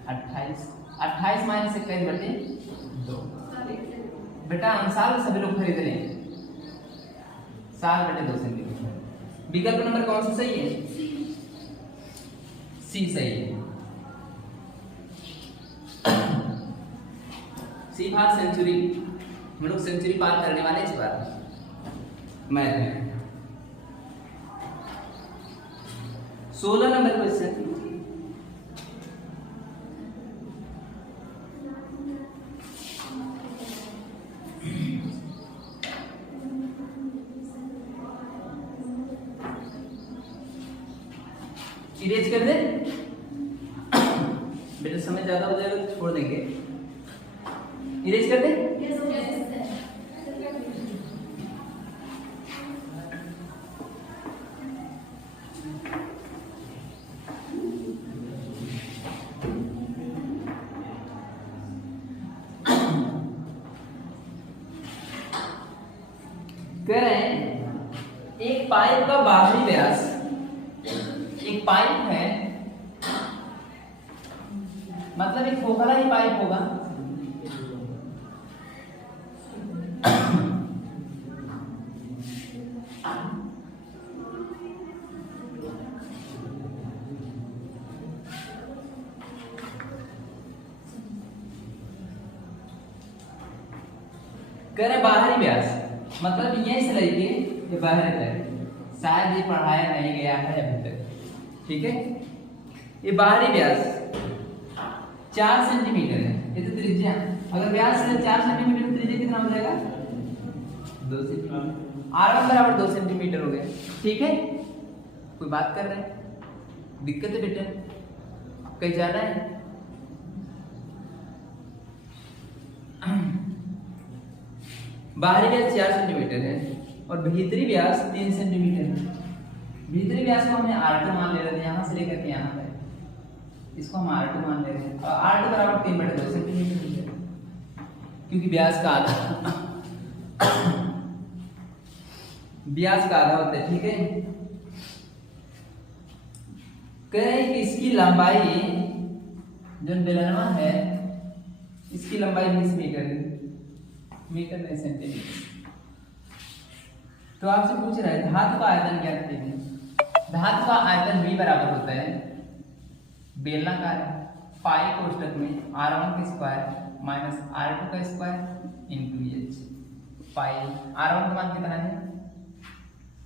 28, 28 माइनस 21/2। बेटा अनुसार सभी लोग खरीद रहे हैं 7/2 सेंटीमीटर। विकल्प नंबर कौन सा सही है, सी सही है। सी बार सेंचुरी, हम लोग सेंचुरी पार करने वाले इस बार मैथ में। 16 नंबर क्वेश्चन, इरेज कर दे बेटा, समय ज्यादा हो जाएगा तो छोड़ देंगे। इरेज कर दे, कह रहे हैं एक पाइप का बाहरी व्यास, एक पाइप है, मतलब एक खोखला ही पाइप होगा, कह रहे बाहरी व्यास, मतलब ये से लेके ये बाहर तक, शायद ये पढ़ाया नहीं गया है अभी तक, ठीक है। ये बाहरी व्यास 4 सेंटीमीटर है, ये तो त्रिज्या, अगर व्यास 4 सेंटीमीटर तो त्रिज्या कितना हो जाएगा 2 सेंटीमीटर, r1 बराबर 2 सेंटीमीटर हो गया, ठीक है। कोई बात कर रहे हैं, दिक्कत है बेटा, कहीं जाना है, बाहरी व्यास 4 सेंटीमीटर है और भीतरी व्यास 3 सेंटीमीटर है। भीतरी व्यास को हमने r2 मान ले रहे थे, यहाँ से लेकर के यहाँ तक, इसको हम r2 मान ले रहे हैं और r2 बराबर 3/2 सेंटीमीटर, क्योंकि व्यास का आधा होता है, ठीक है। कह रहे हैं कि इसकी लंबाई जो बेलनवा है, इसकी लंबाई 20 मीटर है, मीटर नहीं सेंटीमीटर। तो आपसे पूछ रहा है धातु का आयतन ज्ञात कीजिए। धातु का आयतन V बराबर होता है बेलनाकार है, पाई कोष्टक में R1 का स्क्वायर माइनस R2 का स्क्वायर इंटू एच पाई। R1 का मान कितना है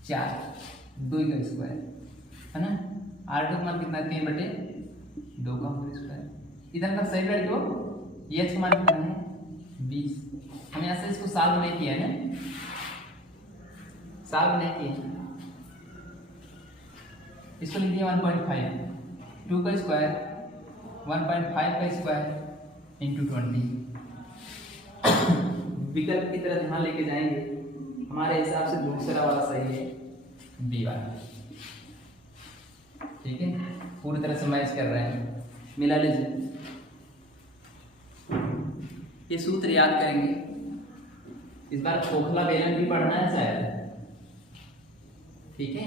4, 2 का स्क्वायर है ना। R2 का मान कितना है 3/2 का होल स्क्वायर। इधर तक सही बैठ दो। एच का मान कितना है 20। हमने ऐसे इसको सॉल्व नहीं किया है ना, सॉल्व नहीं किया, इसको लिख दिया 1.5, 2 का स्क्वायर 1.5 का स्क्वायर इंटू 20। विकल्प की तरह ध्यान लेके जाएंगे, हमारे हिसाब से दूसरा वाला सही है, बी वाला। ठीक है, पूरी तरह से मैच कर रहे हैं, मिला लीजिए। ये सूत्र याद करेंगे। इस बार खोखला बेलन भी पढ़ना है शायद। ठीक है,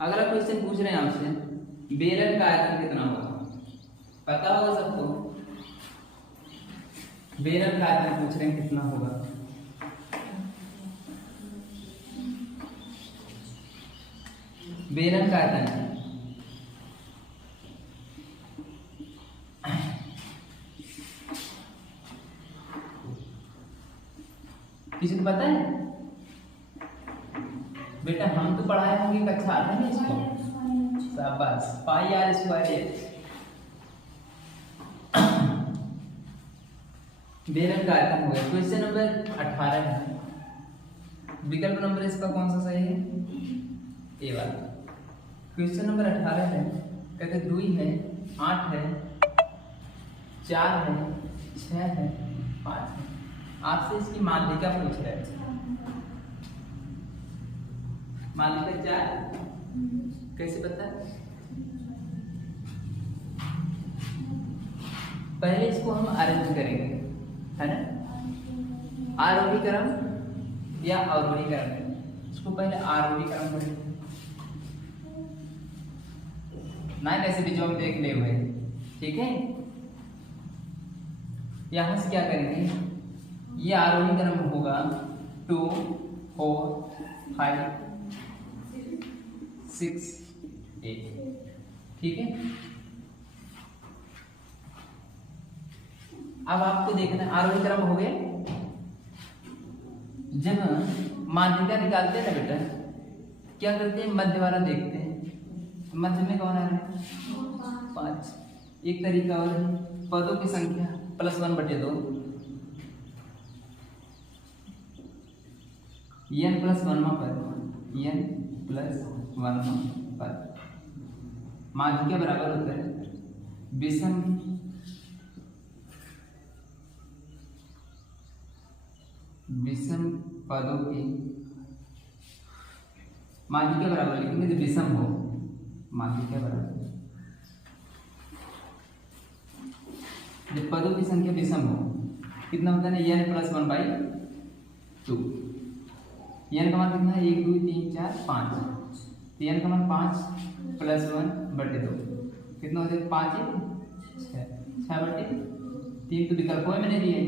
अगला क्वेश्चन पूछ रहे हैं आपसे, बेलन का आयतन कितना होगा? पता होगा सबको, बेलन का आयतन पूछ रहे हैं कितना होगा। बेलन का आयतन किसी को पता है? बेटा हम तो पढ़ाए होंगे कक्षा 8 में इसको। शाबाश, पाई आर स्क्वायर एच। बेलन का आयतन हो गया। क्वेश्चन नंबर 18 है। विकल्प नंबर इसका कौन सा सही है? ए वाला। क्वेश्चन नंबर 18 है, कहते 2 है, 8 है, 4 है, 6 है, 5 है। आपसे इसकी माध्यिका पूछ रहे हैं। माध्यिका 4 कैसे पता? पहले इसको हम अरेंज करेंगे, है ना। आरोही क्रम या अवरोही क्रम। इसको पहले आरोही क्रम करेंगे ना, कैसे भी जो हम देख ले हुए। ठीक है, यहां से क्या करेंगे, ये आरोही क्रम होगा 2, 4, 5, 6, 8। ठीक है, अब आपको देखना है आरोही क्रम हो गए। जब माध्यिका निकालते हैं ना बेटा, क्या करते हैं, मध्य वाला देखते हैं। मध्य में कौन आ रहा है 5। एक तरीका और है, पदों की संख्या +1/2 n+1वां पद, n+1वां पद। माध्यिका बराबर होता है विषम पदों की माध्यिका बराबर लिखेंगे जो विषम हो। माध्यिका बराबर जब पदों की संख्या विषम हो, कितना होता है ना, n+1/2। n का मान कितना है 1, 2, 3, 4, 5। तो n का मान 5 + 1/2 कितना हो जाएगा 5, 6/3। तो विकल्पों में मैंने दिए,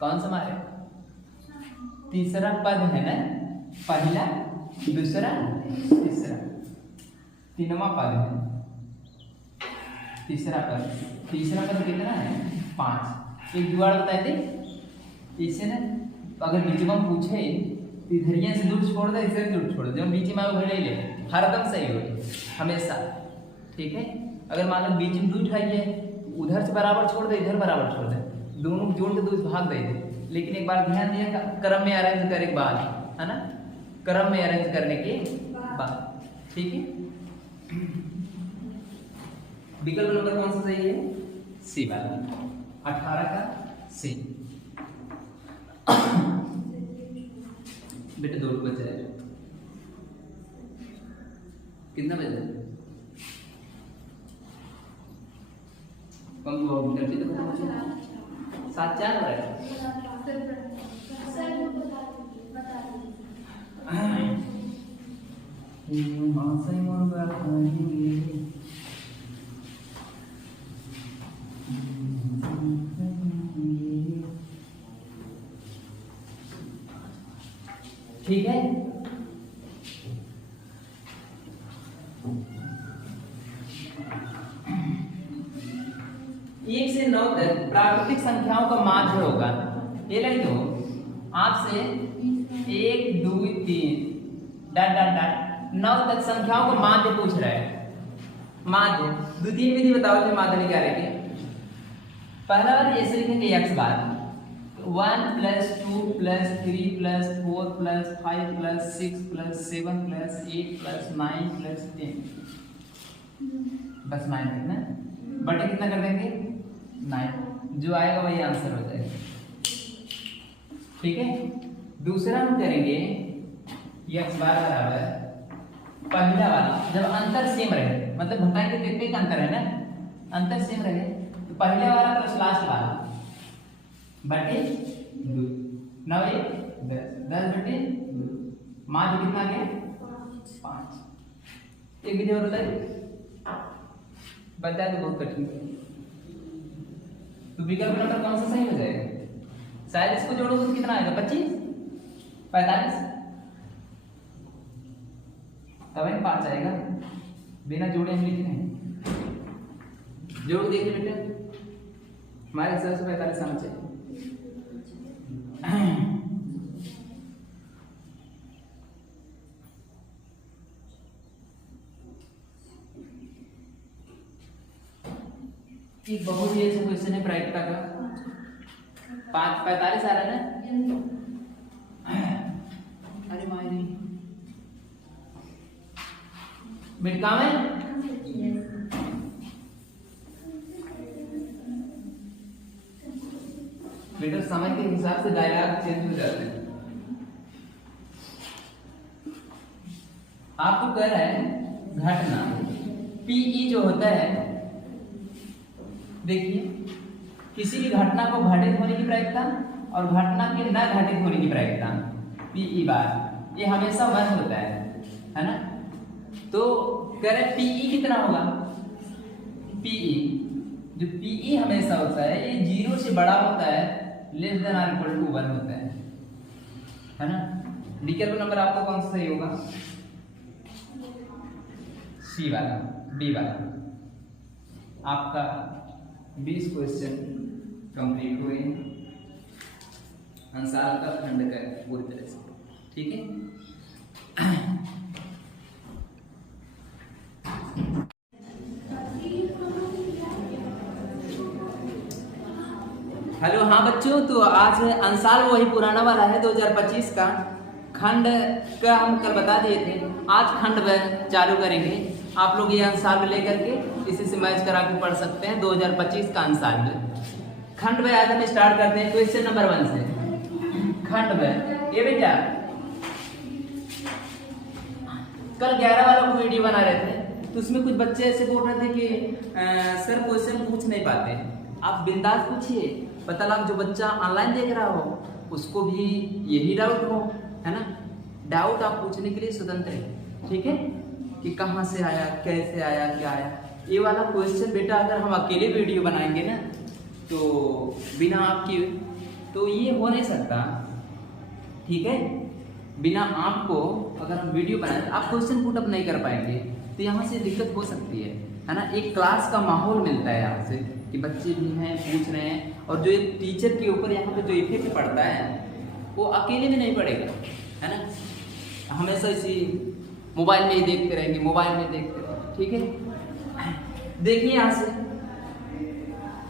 कौन सा मारे? तीसरा पद है ना, पहला, दूसरा, तीसरा, 3वां पद है तीसरा पद। तीसरा पद कितना है 5। एक जुगाड़ बताए थे इससे ना, अगर बीच में पूछे इधरिया से दूर छोड़ दे, इधर दूर छोड़ दे, जब बीच में वो ले ले, हरदम सही हो हमेशा। ठीक है, अगर मान लो बीच में दूर उठाइए, उधर से बराबर छोड़ दे, इधर बराबर छोड़ दे, दोनों जोड़ के दूर भाग दे। लेकिन एक बार ध्यान दिया, क्रम में अरेंज करने के बाद, है ना, क्रम में अरेंज करने के बाद। ठीक है, विकल्प नंबर कौन सा सही है? सी वाला, 18 का सी। बेटे 2 बचा है, कितना बचा? कम हुआ, गलती तो खत्म हो जाए। 7, 4 हो रहा है। ठीक है। एक से 9 तक प्राकृतिक संख्याओं का माध्य होगा। ये लग दो आपसे 1 2 3 डॉट डॉट डॉट 9 तक संख्याओं का माध्य पूछ रहा है। माध्य दो तीन विधि बताओ जो माध्य निकाले के। पहला वाला ऐसे लिखेंगे x बार 1 + 2 + 3 + 4 + 5 + 6 + 7 + 8 + 9 + 10 बस 9 तक ना। बटे कितना कर देंगे 9, जो आएगा वही आंसर हो जाएगा। ठीक है। दूसरा हम करेंगे x बार बराबर पहला वाला जब अंतर सेम रहे, मतलब घटाएंगे तो एक अंतर है ना, अंतर सेम रहे तो पहले वाला प्लस लास्ट वाला बटे 2 9 1 10 बटे 2 माध्य कितना आ गया 5। एक विधि और बताइए, बताया तो बहुत कठिन है। तो विकल्प नंबर कौन सा सही हो जाएगा? शायद इसको जोड़ोगे तो कितना आएगा 25 45 तब 5 आएगा। बिना जोड़े हम लिख रहे हैं, जोड़ के देखिए बेटा हमारे हिसाब से 45 आना चाहिए। एक बहुत ही अच्छा क्वेश्चन है प्रायिकता का। 45 आ रहा है ना। अरे मायने मिटका में बेटा समय के हिसाब से डायलॉग चेंज हो जाते हैं। आपको कह रहा है घटना पीई जो होता है, देखिए किसी भी घटना को घटित होने की प्रायिकता और घटना के न घटित होने की प्रायिकता पीई बार ये हमेशा 1 होता है ना। तो कह रहे पीई कितना होगा, पीई जो पीई हमेशा होता है ये 0 से बड़ा होता है, less than or equal to 1 होता है ना। विकल्प नंबर आपका कौन सा सही होगा? सी वाला, बी वाला। आपका 20 क्वेश्चन कंप्लीट हुए अंसार का खंड का पूरी तरह से। ठीक है। हेलो हाँ बच्चों, तो आज अंसार वही पुराना वाला है 2025 का खंड का हम कल बता दिए थे। आज खंड चालू करेंगे। आप लोग ये अंसार लेकर के इसी से मैच करा के पढ़ सकते हैं 2025 का अंसार। खंड में आज हम स्टार्ट करते हैं क्वेश्चन नंबर 1 से। खंड में ये बेटा कल 11 वालों को वीडियो बना रहे थे तो उसमें कुछ बच्चे ऐसे बोल रहे थे कि सर क्वेश्चन पूछ नहीं पाते। आप बिंदास पूछिए, पता लग जो बच्चा ऑनलाइन देख रहा हो उसको भी यही डाउट हो, है ना। डाउट आप पूछने के लिए स्वतंत्र है, ठीक है, कि कहाँ से आया, कैसे आया, क्या आया। ये वाला क्वेश्चन बेटा अगर हम अकेले वीडियो बनाएंगे ना तो बिना आपकी तो ये हो नहीं सकता, ठीक है। बिना आपको अगर हम वीडियो बनाए आप क्वेश्चन पुट अप नहीं कर पाएंगे तो यहाँ से दिक्कत हो सकती है ना। एक क्लास का माहौल मिलता है यहाँ से कि बच्चे भी हैं पूछ रहे हैं, और जो एक टीचर के ऊपर यहाँ पे जो इफेक्ट पड़ता है वो अकेले में नहीं पड़ेगा, है ना। हमेशा इसी मोबाइल में ही देखते रहेंगे, मोबाइल में देखते रहेंगे, ठीक है। देखिए यहाँ से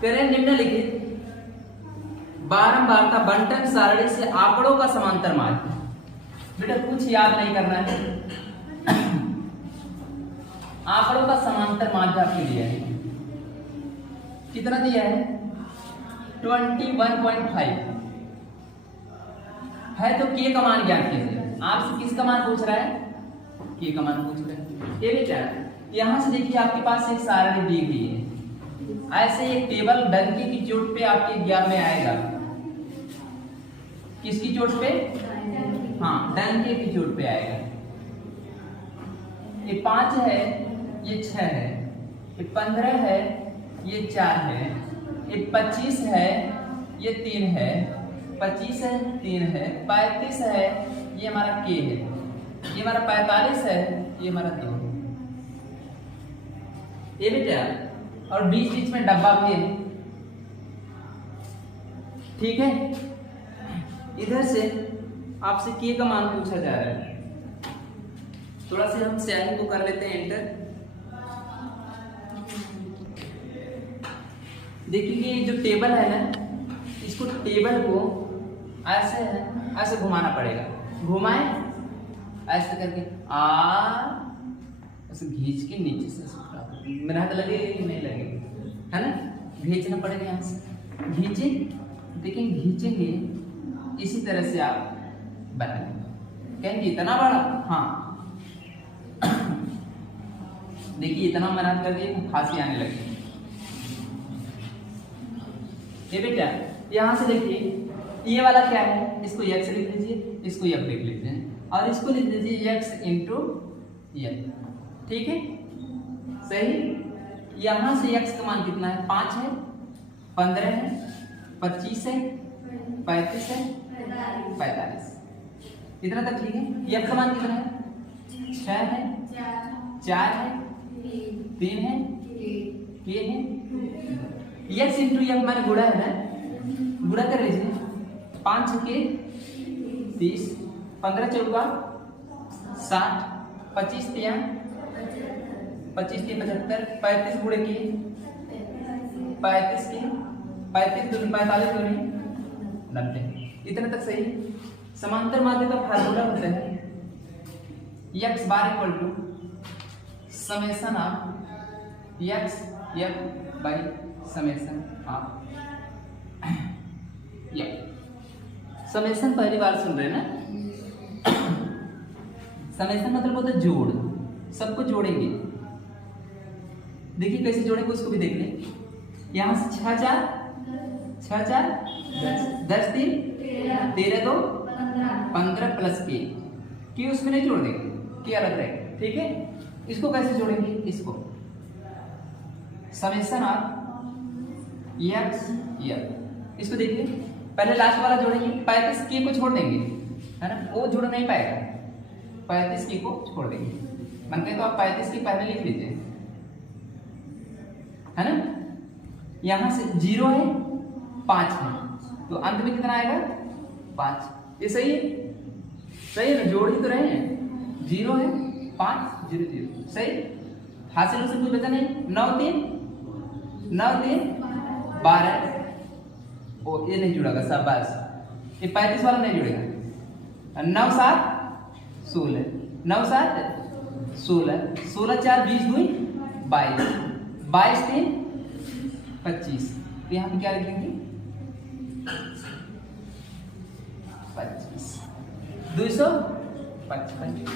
करें निम्नलिखित बारंबारता बंटन सारणी से आंकड़ों का समांतर माध्य। बेटा कुछ याद नहीं करना है, आंकड़ों का समांतर माध्य आपके दिया है। कितना दिया है 21.5 है। तो के का मान ज्ञात कीजिए। आपसे किसका मान पूछ रहा है? के का मान पूछ रहा है। ये बेटा यहां से देखिए आपके पास एक सारणी दी गई है, ऐसे एक टेबल डंके की चोट पे आपके एग्जाम में आएगा। किसकी चोट पे? हाँ, डंके की चोट पे आएगा। ये 5 है, ये 6 है, ये 15 है, ये 4 है, ये 25 है, ये 3 है, 25 है, 3 है, 35 है, ये हमारा k है, ये हमारा 45 है, ये हमारा 2 है। ये बेटा, और बीच बीच में डब्बा भी है, ठीक है। इधर से आपसे k का मान पूछा जा रहा है, थोड़ा सा हम स्याही को कर लेते हैं एंटर। देखिए ये जो टेबल है ना, इसको टेबल को ऐसे है, ऐसे घुमाना पड़ेगा, घुमाए ऐसे करके ऐसे खींच के नीचे से मेहनत लगेगी कि नहीं लगेगी, है ना, खींचना पड़ेगा यहाँ से, खींचे, देखिए खींचेंगे इसी तरह से आप बनाएंगे, कहेंगे इतना बड़ा, हाँ देखिए इतना मेहनत कर दिए खांसी आने लगी। ये बेटा यहाँ से देखिए ये वाला क्या है, इसको x लिख लीजिए, इसको f लिख लीजिए, और इसको लिख लीजिए x इंटू f, ठीक है, सही। यहाँ से x का मान कितना है, 5 है, 15 है, 25 है, 35 है, 45, इतना तक ठीक है। f का मान कितना है, 6 है, 4 है, 3 है, k है, x इंटू f हमारे गुणा है ना, गुणा कर लीजिए, 5 के 30, 15 चौका 60, 25 तिया 75, 35 गुणे के 35 के 35 दूनी 45 दूनी 90, इतना तक सही। समांतर माध्य का फार्मूला होता है x bar equal to summation of x f by summation of f। Summation पहली बार सुन रहे हैं ना, समेशन मतलब होता है जोड़, सबको जोड़ेंगे। देखिए कैसे जोड़ेंगे उसको भी देख लें। यहाँ से 6 4 10 3 13 2 15 प्लस के उसमें नहीं जोड़ देंगे, के अलग रहेगा, ठीक है। इसको कैसे जोड़ेंगे, इसको समेशन ऑफ x f, इसको देखिए पहले लास्ट वाला जोड़ेंगे, 35 के को छोड़ देंगे, है ना, वो जुड़ नहीं पाएगा, 35 के को छोड़ देंगे, बनते तो आप 35 के पहले लिख लीजिए, है ना। यहां से 0 है 5 है, तो अंत में कितना आएगा 5, ये सही है, सही है ना, जोड़ ही तो रहे हैं, 0 है 5 0 0, सही। हासिल से कुछ बचा नहीं, 9 3 12, ओ ये नहीं जुड़ेगा, शाबाश, ये 35 वाला नहीं जुड़ेगा। 9 7 16, 9 7 16, 16 4 20 2 22, 22 3 25, तो यहाँ पे क्या लिखेंगे 25, 255।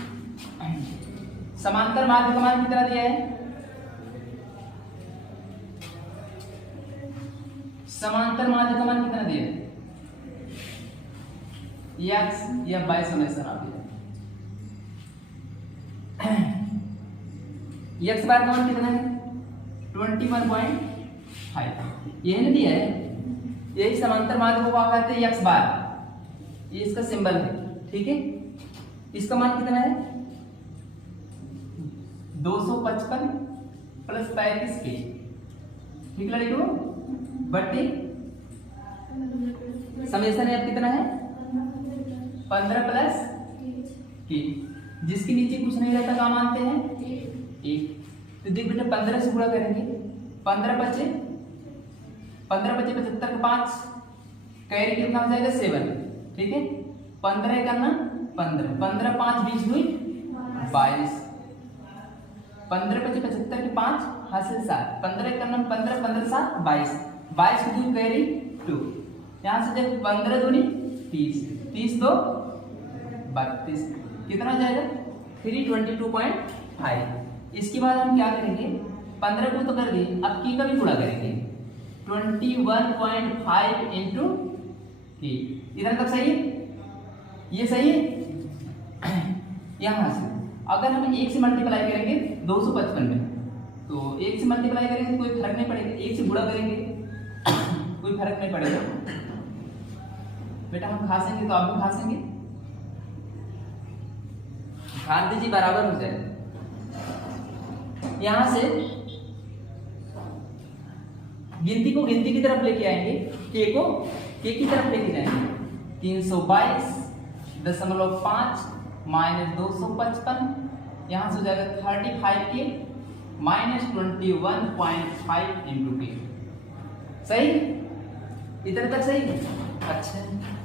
समांतर माध्य का मान कितना दिया है, समांतर माध्य का मान कितना दिया है, x या बाय समेशन आप x बार का मान कितना है 21.5, ये नहीं दिया है, यही समांतर माध्य को कहते हैं x बार, ये इसका सिंबल है, ठीक है। इसका मान कितना है 255 प्लस 35 के, ठीक लड़के, बट्टी समेशन है कितना है 15 प्लस के, जिसके नीचे कुछ नहीं रहता क्या मानते हैं 1, तो देख बेटा 15 से गुणा करेंगे, 15 बचे 75 का 5, कैरी कितना हो जाएगा 7, ठीक है। 15 करना 15 15 5 20 2 22, 15 बचे 75 के 5 हासिल 7, 15 करना 15 15 7 22, 22 2 कैरी 2, यहाँ से जब 15 दूनी 30, 30 2 32, कितना हो जाएगा 322.5। इसके बाद हम क्या करेंगे, 15 को तो कर दिए, अब की का भी गुणा करेंगे, 21.5 इंटू की, इधर तक सही है, ये सही है। यहाँ से अगर हम 1 से मल्टीप्लाई करेंगे 255 में, तो 1 से मल्टीप्लाई करेंगे तो कोई फर्क नहीं पड़ेगा, 1 से गुणा करेंगे कोई फर्क नहीं पड़ेगा। बेटा हम खासेंगे तो आप भी खासेंगे, ध्यान दीजिए बराबर हो जाए। यहां से गिनती को गिनती की तरफ लेके आएंगे, के को के की तरफ लेके जाएंगे। 322.5 माइनस 255, यहां से हो जाएगा 35 के माइनस 21.5 इंटू के। सही, इधर तक सही है। अच्छा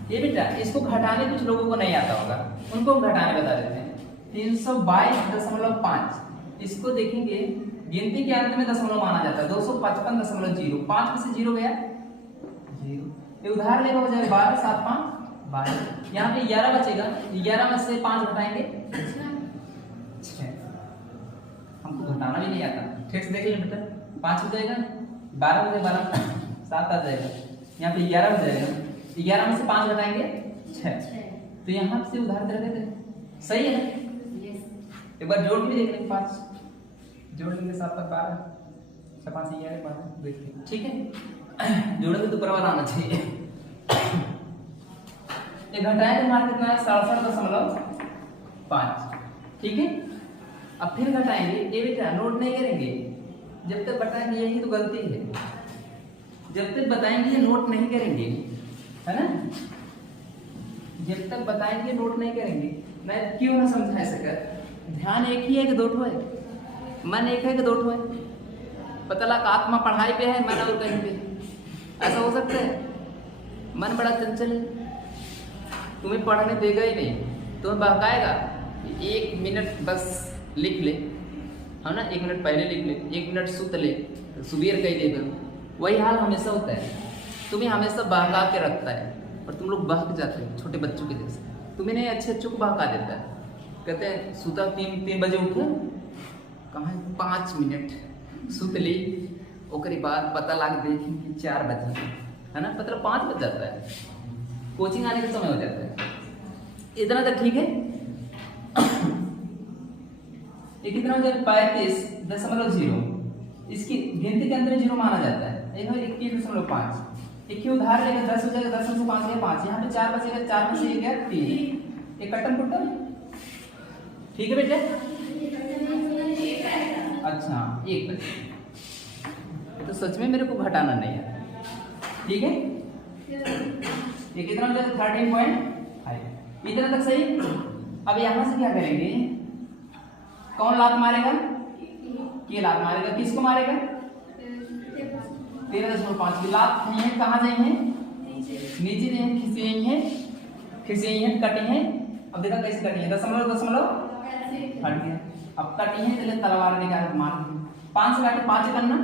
ये बेटा इसको घटाने कुछ लोगों को नहीं आता होगा, उनको हम घटाने बता देते हैं। 322.5 इसको देखेंगे गिनती के अंत में दशमलव माना जाता है। 255.0 5 में से 0 गया 0, ये उधार लेगा हो जाएगा 12 7 5 12, यहाँ पे 11 बचेगा, 11 में से 5 घटाएंगे 6। हमको घटाना भी नहीं आता, ठीक से देख लें बेटा। 5 हो जाएगा 12 हो जाएगा 12 7 आ जाएगा, यहाँ पे 11 हो जाएगा, 11 में से 5 घटाएंगे 6, तो यहाँ से उधार दे रहे थे। सही है ना? एक बार जोड़ के देख लेंगे, 5 जोड़ लेंगे 7 तक 12 6 5 11 12 देखिए, ठीक है। जोड़ेंगे तो बराबर आना चाहिए। ये घटाएं तो हमारा कितना है 67.5, ठीक है। अब फिर घटाएंगे, ये बेटा नोट नहीं करेंगे जब तक बताएंगे, यही तो गलती है। जब तक बताएंगे ये नोट नहीं करेंगे, है ना। जब तक बताएंगे नोट नहीं करेंगे। मैं क्यों ना समझा सका, ध्यान एक ही है कि दो ठो है, मन एक है कि दो ठो है। पता लगा आत्मा पढ़ाई पे है, मन और कहीं पे, ऐसा हो सकता है। मन बड़ा चंचल है, तुम्हें पढ़ने देगा ही नहीं, तुम्हें बहकाएगा। 1 मिनट बस लिख ले, है ना, 1 मिनट पहले लिख ले, 1 मिनट सुत ले, सुबेर कही देगा। वही हाल हमेशा होता है, तुम्हें हमेशा बहका के रखता है और तुम लोग बहक जाते हो छोटे बच्चों के जैसे। तुम्हें नहीं अच्छे अच्छों को बहका देता है, कहते हैं सुता 3 बजे उठे, कहाँ 5 मिनट सुत ली, ओकरी बाद पता लग देखेंगे 4 बजे, है ना, मतलब 5 बज जाता है, कोचिंग आने का समय हो जाता है। इतना तक ठीक है। ये कितना हो जाएगा 35.0, इसकी गिनती के अंदर 0 माना जाता है। 21.5, एक ही उधार लेगा 10 हो जाएगा, 10 में से 5 गया 5, यहाँ पे 4 बचेगा, 4 में से 1 गया 3, एक कट्टम कुट्टम, ठीक है बेटे। अच्छा 1 बचे, तो सच में मेरे को घटाना नहीं है, ठीक है। ये कितना हो जाएगा 13.5, इतना तक सही। अब यहां से क्या करेंगे, कौन लात मारेगा, ये लात मारेगा, किसको मारेगा 13.5 की लात नहीं है, कहाँ जाएंगे नीचे जाएंगे, खिसी है कटी है। अब देखा कैसे कटी है, दशमलव हट गया। अब कटी है चलिए तलवार निकाल मार 5 से काटे 5 करना,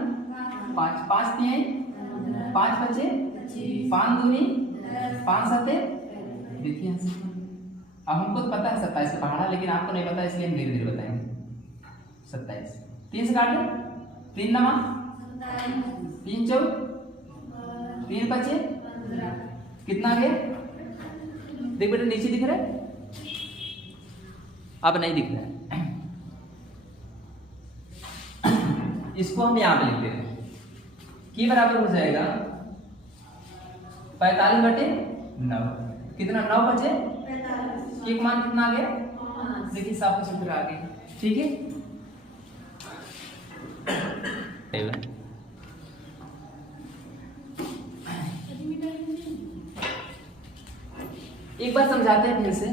5 5 3 5 बचे, 5 दूनी 5 7, देखिए। अब हमको तो पता है 27 से पहाड़ा, लेकिन आपको नहीं पता, इसलिए हम धीरे धीरे बताएंगे। 27 3 से काट लो, 3 9 3 4 3 बचे, कितना गया देख बेटा, नीचे दिख रहा है, अब नहीं दिख रहा है। इसको हम यहां पे लिखते हैं, की बराबर हो जाएगा 45/9, कितना 9 बचे, एक मान कितना आ गया, देखिए साफ सूत्र आ गया, ठीक है। एक बार समझाते हैं फिर से,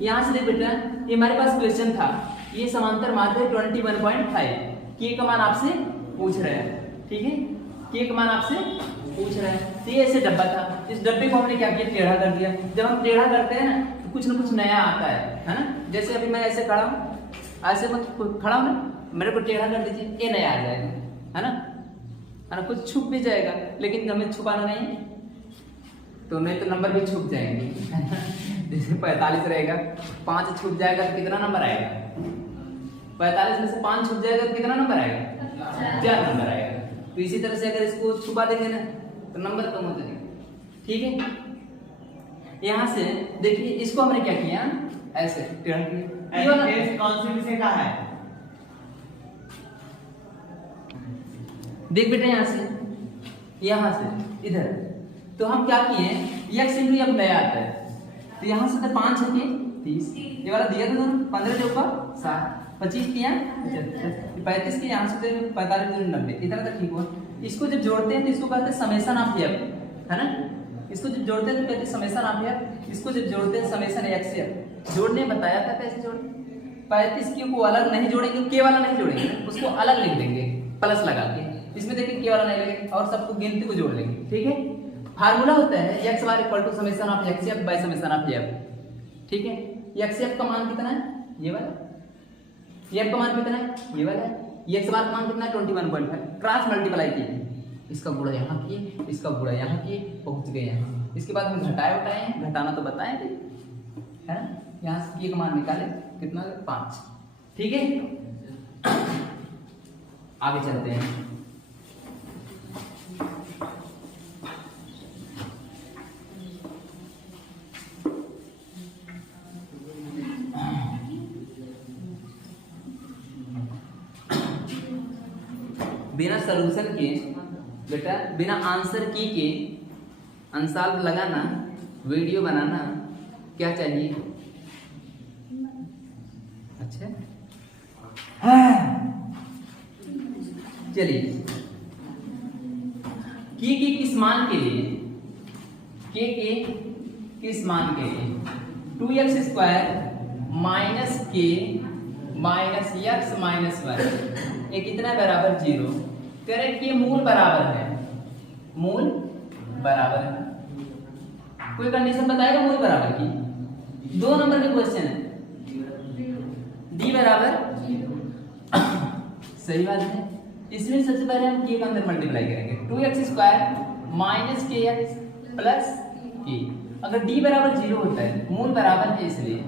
यहां से देख बेटा, ये हमारे पास क्वेश्चन था, ये समांतर माध्य 21.5, के का मान आपसे पूछ रहे हैं, ठीक है, के का मान आपसे पूछ रहे हैं। तो ये ऐसे डब्बा था, इस डब्बे को हमने क्या किया, टेढ़ा कर दिया। जब हम टेढ़ा करते हैं ना तो कुछ ना कुछ नया आता है ना। जैसे अभी मैं ऐसे खड़ा हूँ, ऐसे मैं खड़ा हूँ ना, मेरे को टेढ़ा कर दीजिए, ये नया आ जाएगा, है ना, कुछ छुप भी जाएगा, लेकिन हमें छुपाना नहीं, तो नहीं तो नंबर भी छुप जाएंगे। जैसे 45 रहेगा, 5 छुप जाएगा तो कितना नंबर आएगा, 45 में से 5 छुप जाएगा तो कितना नंबर आएगा, 4 नंबर आएगा। तो इसी तरह से अगर इसको छुपा देंगे ना तो नंबर कम हो जाएगा, ठीक है। यहाँ से देखिए, इसको हमने क्या किया, ऐसे टेढ़ा किया। कौन सी विषय का है, देख बेटा, यहाँ से इधर, तो हम क्या किए, x इंटू f नया आता है, तो यहाँ से 5 है के 30, ये वाला दिया था दोनों 15 के ऊपर 7, 25 के यहाँ 35 के यहाँ से 45 दूनी 90, इतना तक ठीक हुआ। इसको जब जोड़ते हैं तो इसको कहते हैं समेशन ऑफ एफ, है ना। इसको जब जोड़ते हैं तो कहते हैं समेशन ऑफ एफ, इसको जब जोड़ते हैं समेशन एक्स एफ। जोड़ने बताया था कैसे जोड़ते, 35 के को अलग नहीं जोड़ेंगे, के वाला नहीं जोड़ेंगे, उसको अलग लिख देंगे प्लस लगा के। इसमें देखिए के वाला नहीं लगेगा और सबको गिनती को जोड़ लेंगे, ठीक है। फार्मूला होता है x bar equal to summation of x f by summation of f, ठीक है। एक्स एफ का मान कितना है, ये वाला, एफ का मान कितना है, ये वाला है, एक्स बार का मान कितना है 21.5, क्रॉस मल्टीप्लाई कीजिए, इसका गुणा यहाँ किए, इसका गुणा यहाँ किए, पहुंच गए यहाँ। इसके बाद हम घटाए, घटाना तो बताएं थे, है ना। यहाँ से के का मान निकाले कितना, 5, ठीक है। आगे चलते हैं। बिना सॉल्यूशन के बेटा, बिना आंसर की के अनसॉल्व लगाना, वीडियो बनाना क्या चाहिए, अच्छा। चलिए के किस मान के लिए, के किस मान के लिए 2x² माइनस के माइनस एक्स माइनस 1 ये कितना बराबर 0। करेक्ट, ये मूल बराबर है, मूल बराबर है। कोई कंडीशन बताएगा मूल बराबर की, 2 नंबर के क्वेश्चन है, डी बराबर सही बात है। इसमें सबसे पहले हम के का अंदर मल्टीप्लाई करेंगे, 2x² माइनस के एक्स प्लस के। अगर डी बराबर 0 होता है, मूल बराबर है, इसलिए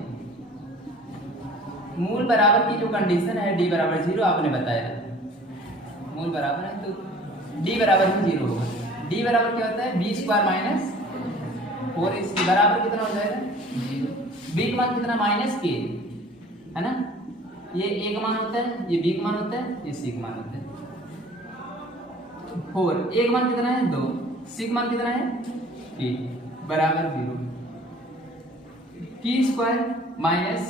मूल बराबर की जो कंडीशन है डी बराबर 0 आपने बताया, मूल बराबर है तो डी बराबर ही 0 होगा। डी बराबर क्या होता है, b² माइनस 4ac बराबर कितना हो जाएगा 0। b का मान कितना, माइनस के, है ना। ये a का मान होता है, ये b का मान होता है, ये c का मान होता है। 4 a का मान कितना है 2, c का मान कितना है 8 बराबर 0। k² माइनस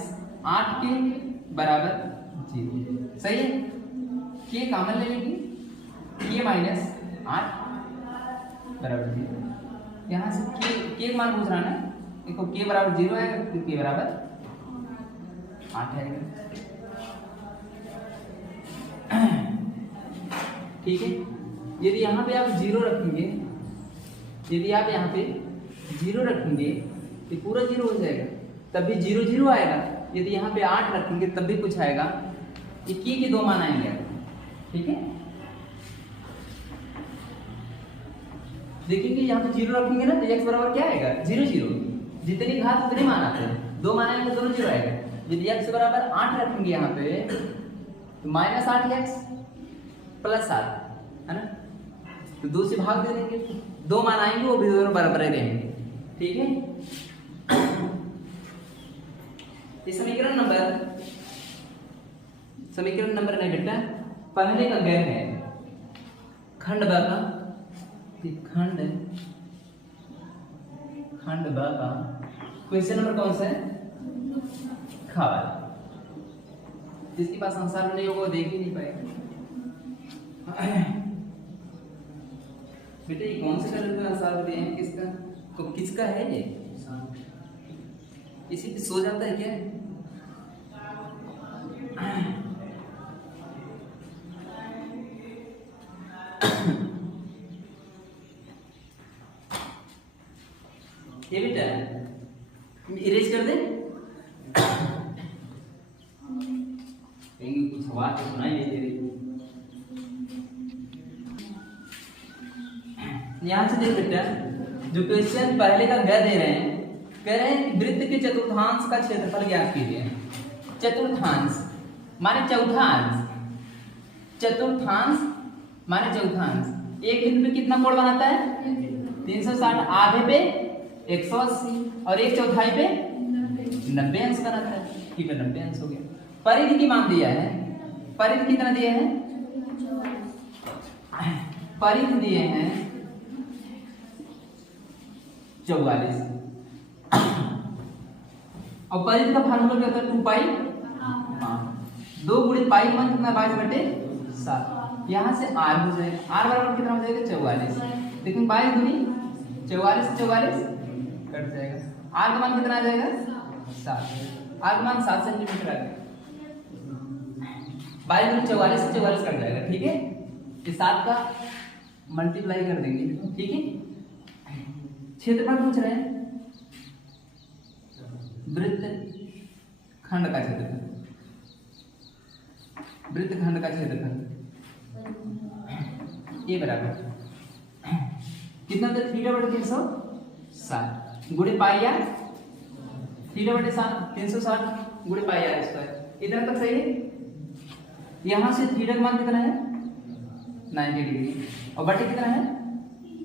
8 के बराबर 0, सही है। के कॉमन ले लेंगे, के माइनस 8 बराबर 0। यहाँ से के मान पूछ रहा है ना, देखो के बराबर 0 है तो के बराबर 8 है, ठीक है। यदि यहाँ पे आप 0 रखेंगे, यदि आप यहाँ पे 0 रखेंगे तो पूरा 0 हो जाएगा, तब भी 0 0 आएगा। यदि यहाँ पे 8 रखेंगे तब भी कुछ आएगा, ये के 2 मान आएंगे, ठीक है। देखिए यहाँ पे 0 रखेंगे ना तो x बराबर क्या आएगा 0 0, जितनी घात उतने मान आते हैं, 2 मान आएंगे दोनों 0 आएगा। यदि x बराबर 8 रखेंगे यहाँ पे तो -8x प्लस 7, है ना, तो 2 से भाग दे देंगे, 2 मान आएंगे वो भी दोनों बराबर रहेंगे, ठीक है। ये समीकरण नंबर नहीं बेटा, पहले का गैर है, खंड ब का खंड ब का क्वेश्चन नंबर कौन सा है, खावा। जिसके पास आंसर नहीं होगा वो देख ही नहीं पाएगा। बेटा ये कौन से कलर में आंसर दिए हैं, किसका तो किसका है ये, इसी पे सो जाता है क्या। ये बेटा इरेज कर दे, कुछ आवाज तो सुनाई नहीं दे रही। यहां से देख बेटा, जो क्वेश्चन पहले का गैर दे रहे हैं, कह रहे हैं कि वृत्त के चतुर्थांश का क्षेत्रफल ज्ञात कीजिए। चतुर्थांश माने चौथा अंश, चतुर्थांश माने चौथांश। एक बिंदु पे कितना कोण बनाता है 360, आधे पे 180 और 1/4 पे 90 अंश बनाता है, ठीक है 90 अंश हो गया। परिधि की मान दिया है, परिधि कितना दिया है, परिधि दिए हैं 44, और परिधि का फार्मूला क्या होता है 2 पाई। हाँ 2 गुणित पाई का मान कितना 22/7। यहाँ से r हो जाएगा, r बराबर कितना हो जाएगा 44। लेकिन 22 गुनी 44 से 44 कट जाएगा, r का मान कितना आ जाएगा 7। r का मान 7 सेंटीमीटर आ गया। 22 गुनी 44 से 44 कट जाएगा। ठीक है, इस 7 का मल्टीप्लाई कर देंगे। ठीक है, क्षेत्रफल पूछ रहे हैं, वृत्त खंड का क्षेत्रफल, वृत्त खंड का क्षेत्रफल ये बराबर कितना था 3/360 गुणे पाई आर, 3/360 गुणे पाई आर स्क्वायर। इतना तक सही है। यहां से थीटा का मान कितना है 90 डिग्री और बटे कितना है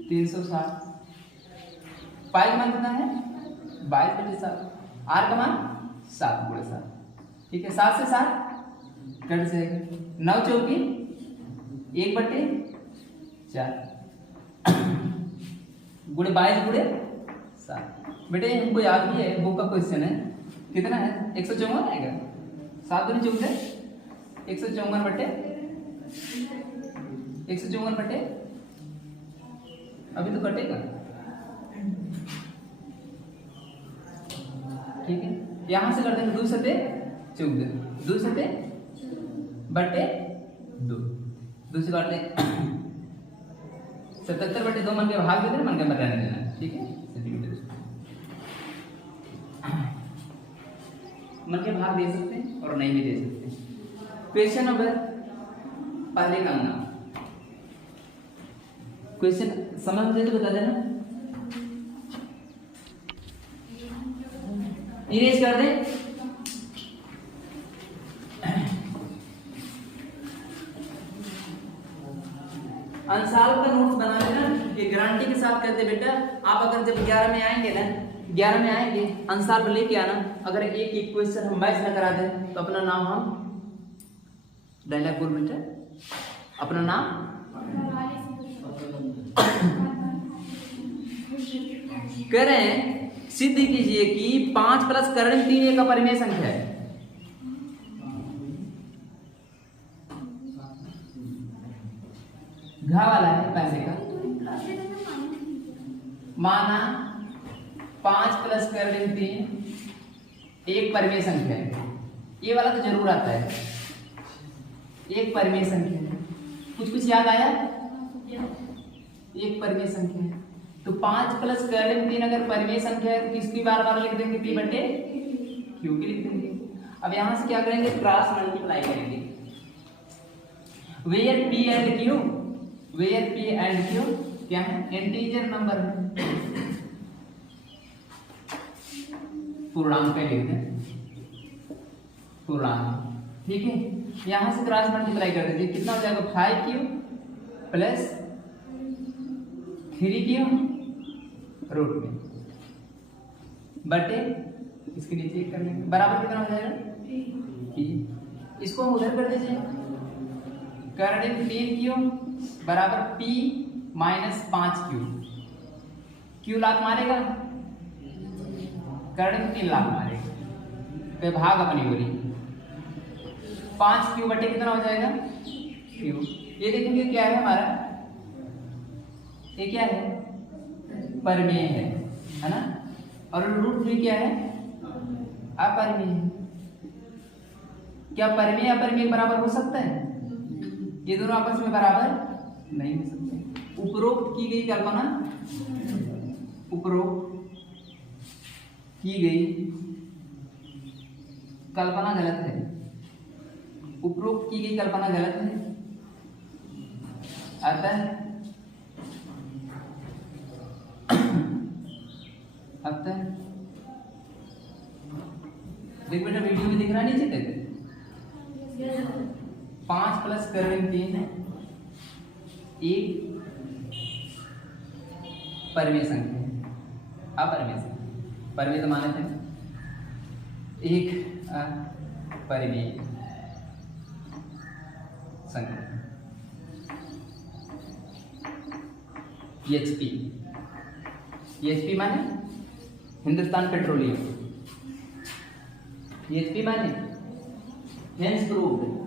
360, पाई का मान कितना है 22/7, आर का मान 7 गुणे 7। ठीक है, 7 से 7 कट जाएगा, 9 चौकी 1/4 गुणे 22 गुणे 7। बेटे हमको याद भी है, बुक का क्वेश्चन है, कितना है 154 आएगा, 7 दूनी 14 154 बटे अभी तो कटेगा। ठीक है, यहां से कर देंगे 2 सते 14, 2 सते बटे 2, 2 से काट लें 77/2 मन के भाग देना, मन के मत रहने देना। ठीक है, सेंटीमीटर मन के भाग दे सकते हैं और नहीं भी दे सकते हैं। क्वेश्चन नंबर पहले का नाम, क्वेश्चन समझ मुझे तो बता देना, इरेज कर दे। अंसाल का नोट्स बना लेना, ये गारंटी के साथ कहते बेटा, आप अगर जब 11 में आएंगे ना, 11 में आएंगे अंसाल पर लेके आना, अगर एक एक क्वेश्चन हम मैच ना करा दें तो अपना नाम हम डायलॉग बोल बेटा, अपना नाम कह रहे हैं सिद्ध कीजिए कि 5 + कर्ण 3 एक अपरिमेय संख्या है। घा वाला है पहले का, माना 5 + कर्ण 3 एक परिमेय संख्या है। ये वाला तो जरूर आता है, एक परिमेय संख्या है। कुछ याद आया, एक परिमेय संख्या है तो 5 + कर्ण 3 अगर परिमेय संख्या है तो किसकी बार बार लिख देंगे p/q की लिख देंगे। अब यहां से क्या करेंगे क्रॉस मल्टीप्लाई करेंगे, वेयर p एंड q क्या है इंटीजर नंबर है, पूर्णांक का लिख दें पूर्णांक। ठीक है, यहां से क्रॉस मल्टीप्लाई कर दीजिए, कितना हो जाएगा 5q + 3q रूट में बटे इसके नीचे कर लेंगे, बराबर कितना हो जाएगा p। इसको हम उधर कर दीजिए, कर्ण 3q बराबर p - 5q, q लात मारेगा, कर्ण 3 लात मारेगा, तो भाग अपनी बोली 5q बटे कितना हो जाएगा q। ये देखेंगे क्या है हमारा, ये क्या है परिमेय है ना, और √3 क्या है अपरिमेय है। क्या परिमेय अपरिमेय बराबर हो सकता है, ये दोनों आपस में बराबर नहीं हो सकते। उपरोक्त की गई कल्पना, उपरोक्त की गई कल्पना गलत है, उपरोक्त की गई कल्पना गलत है। अतः देख बेटा वीडियो में दिख रहा नहीं चाहिए, 5 + कर्ण 3 एक परिमेय संख्या है, अपरिमेय संख्या, परिमेय तो माने थे, एक अपरिमेय संख्या। एचपी माने हिंदुस्तान पेट्रोलियम, एचपी माने हेंस प्रूव्ड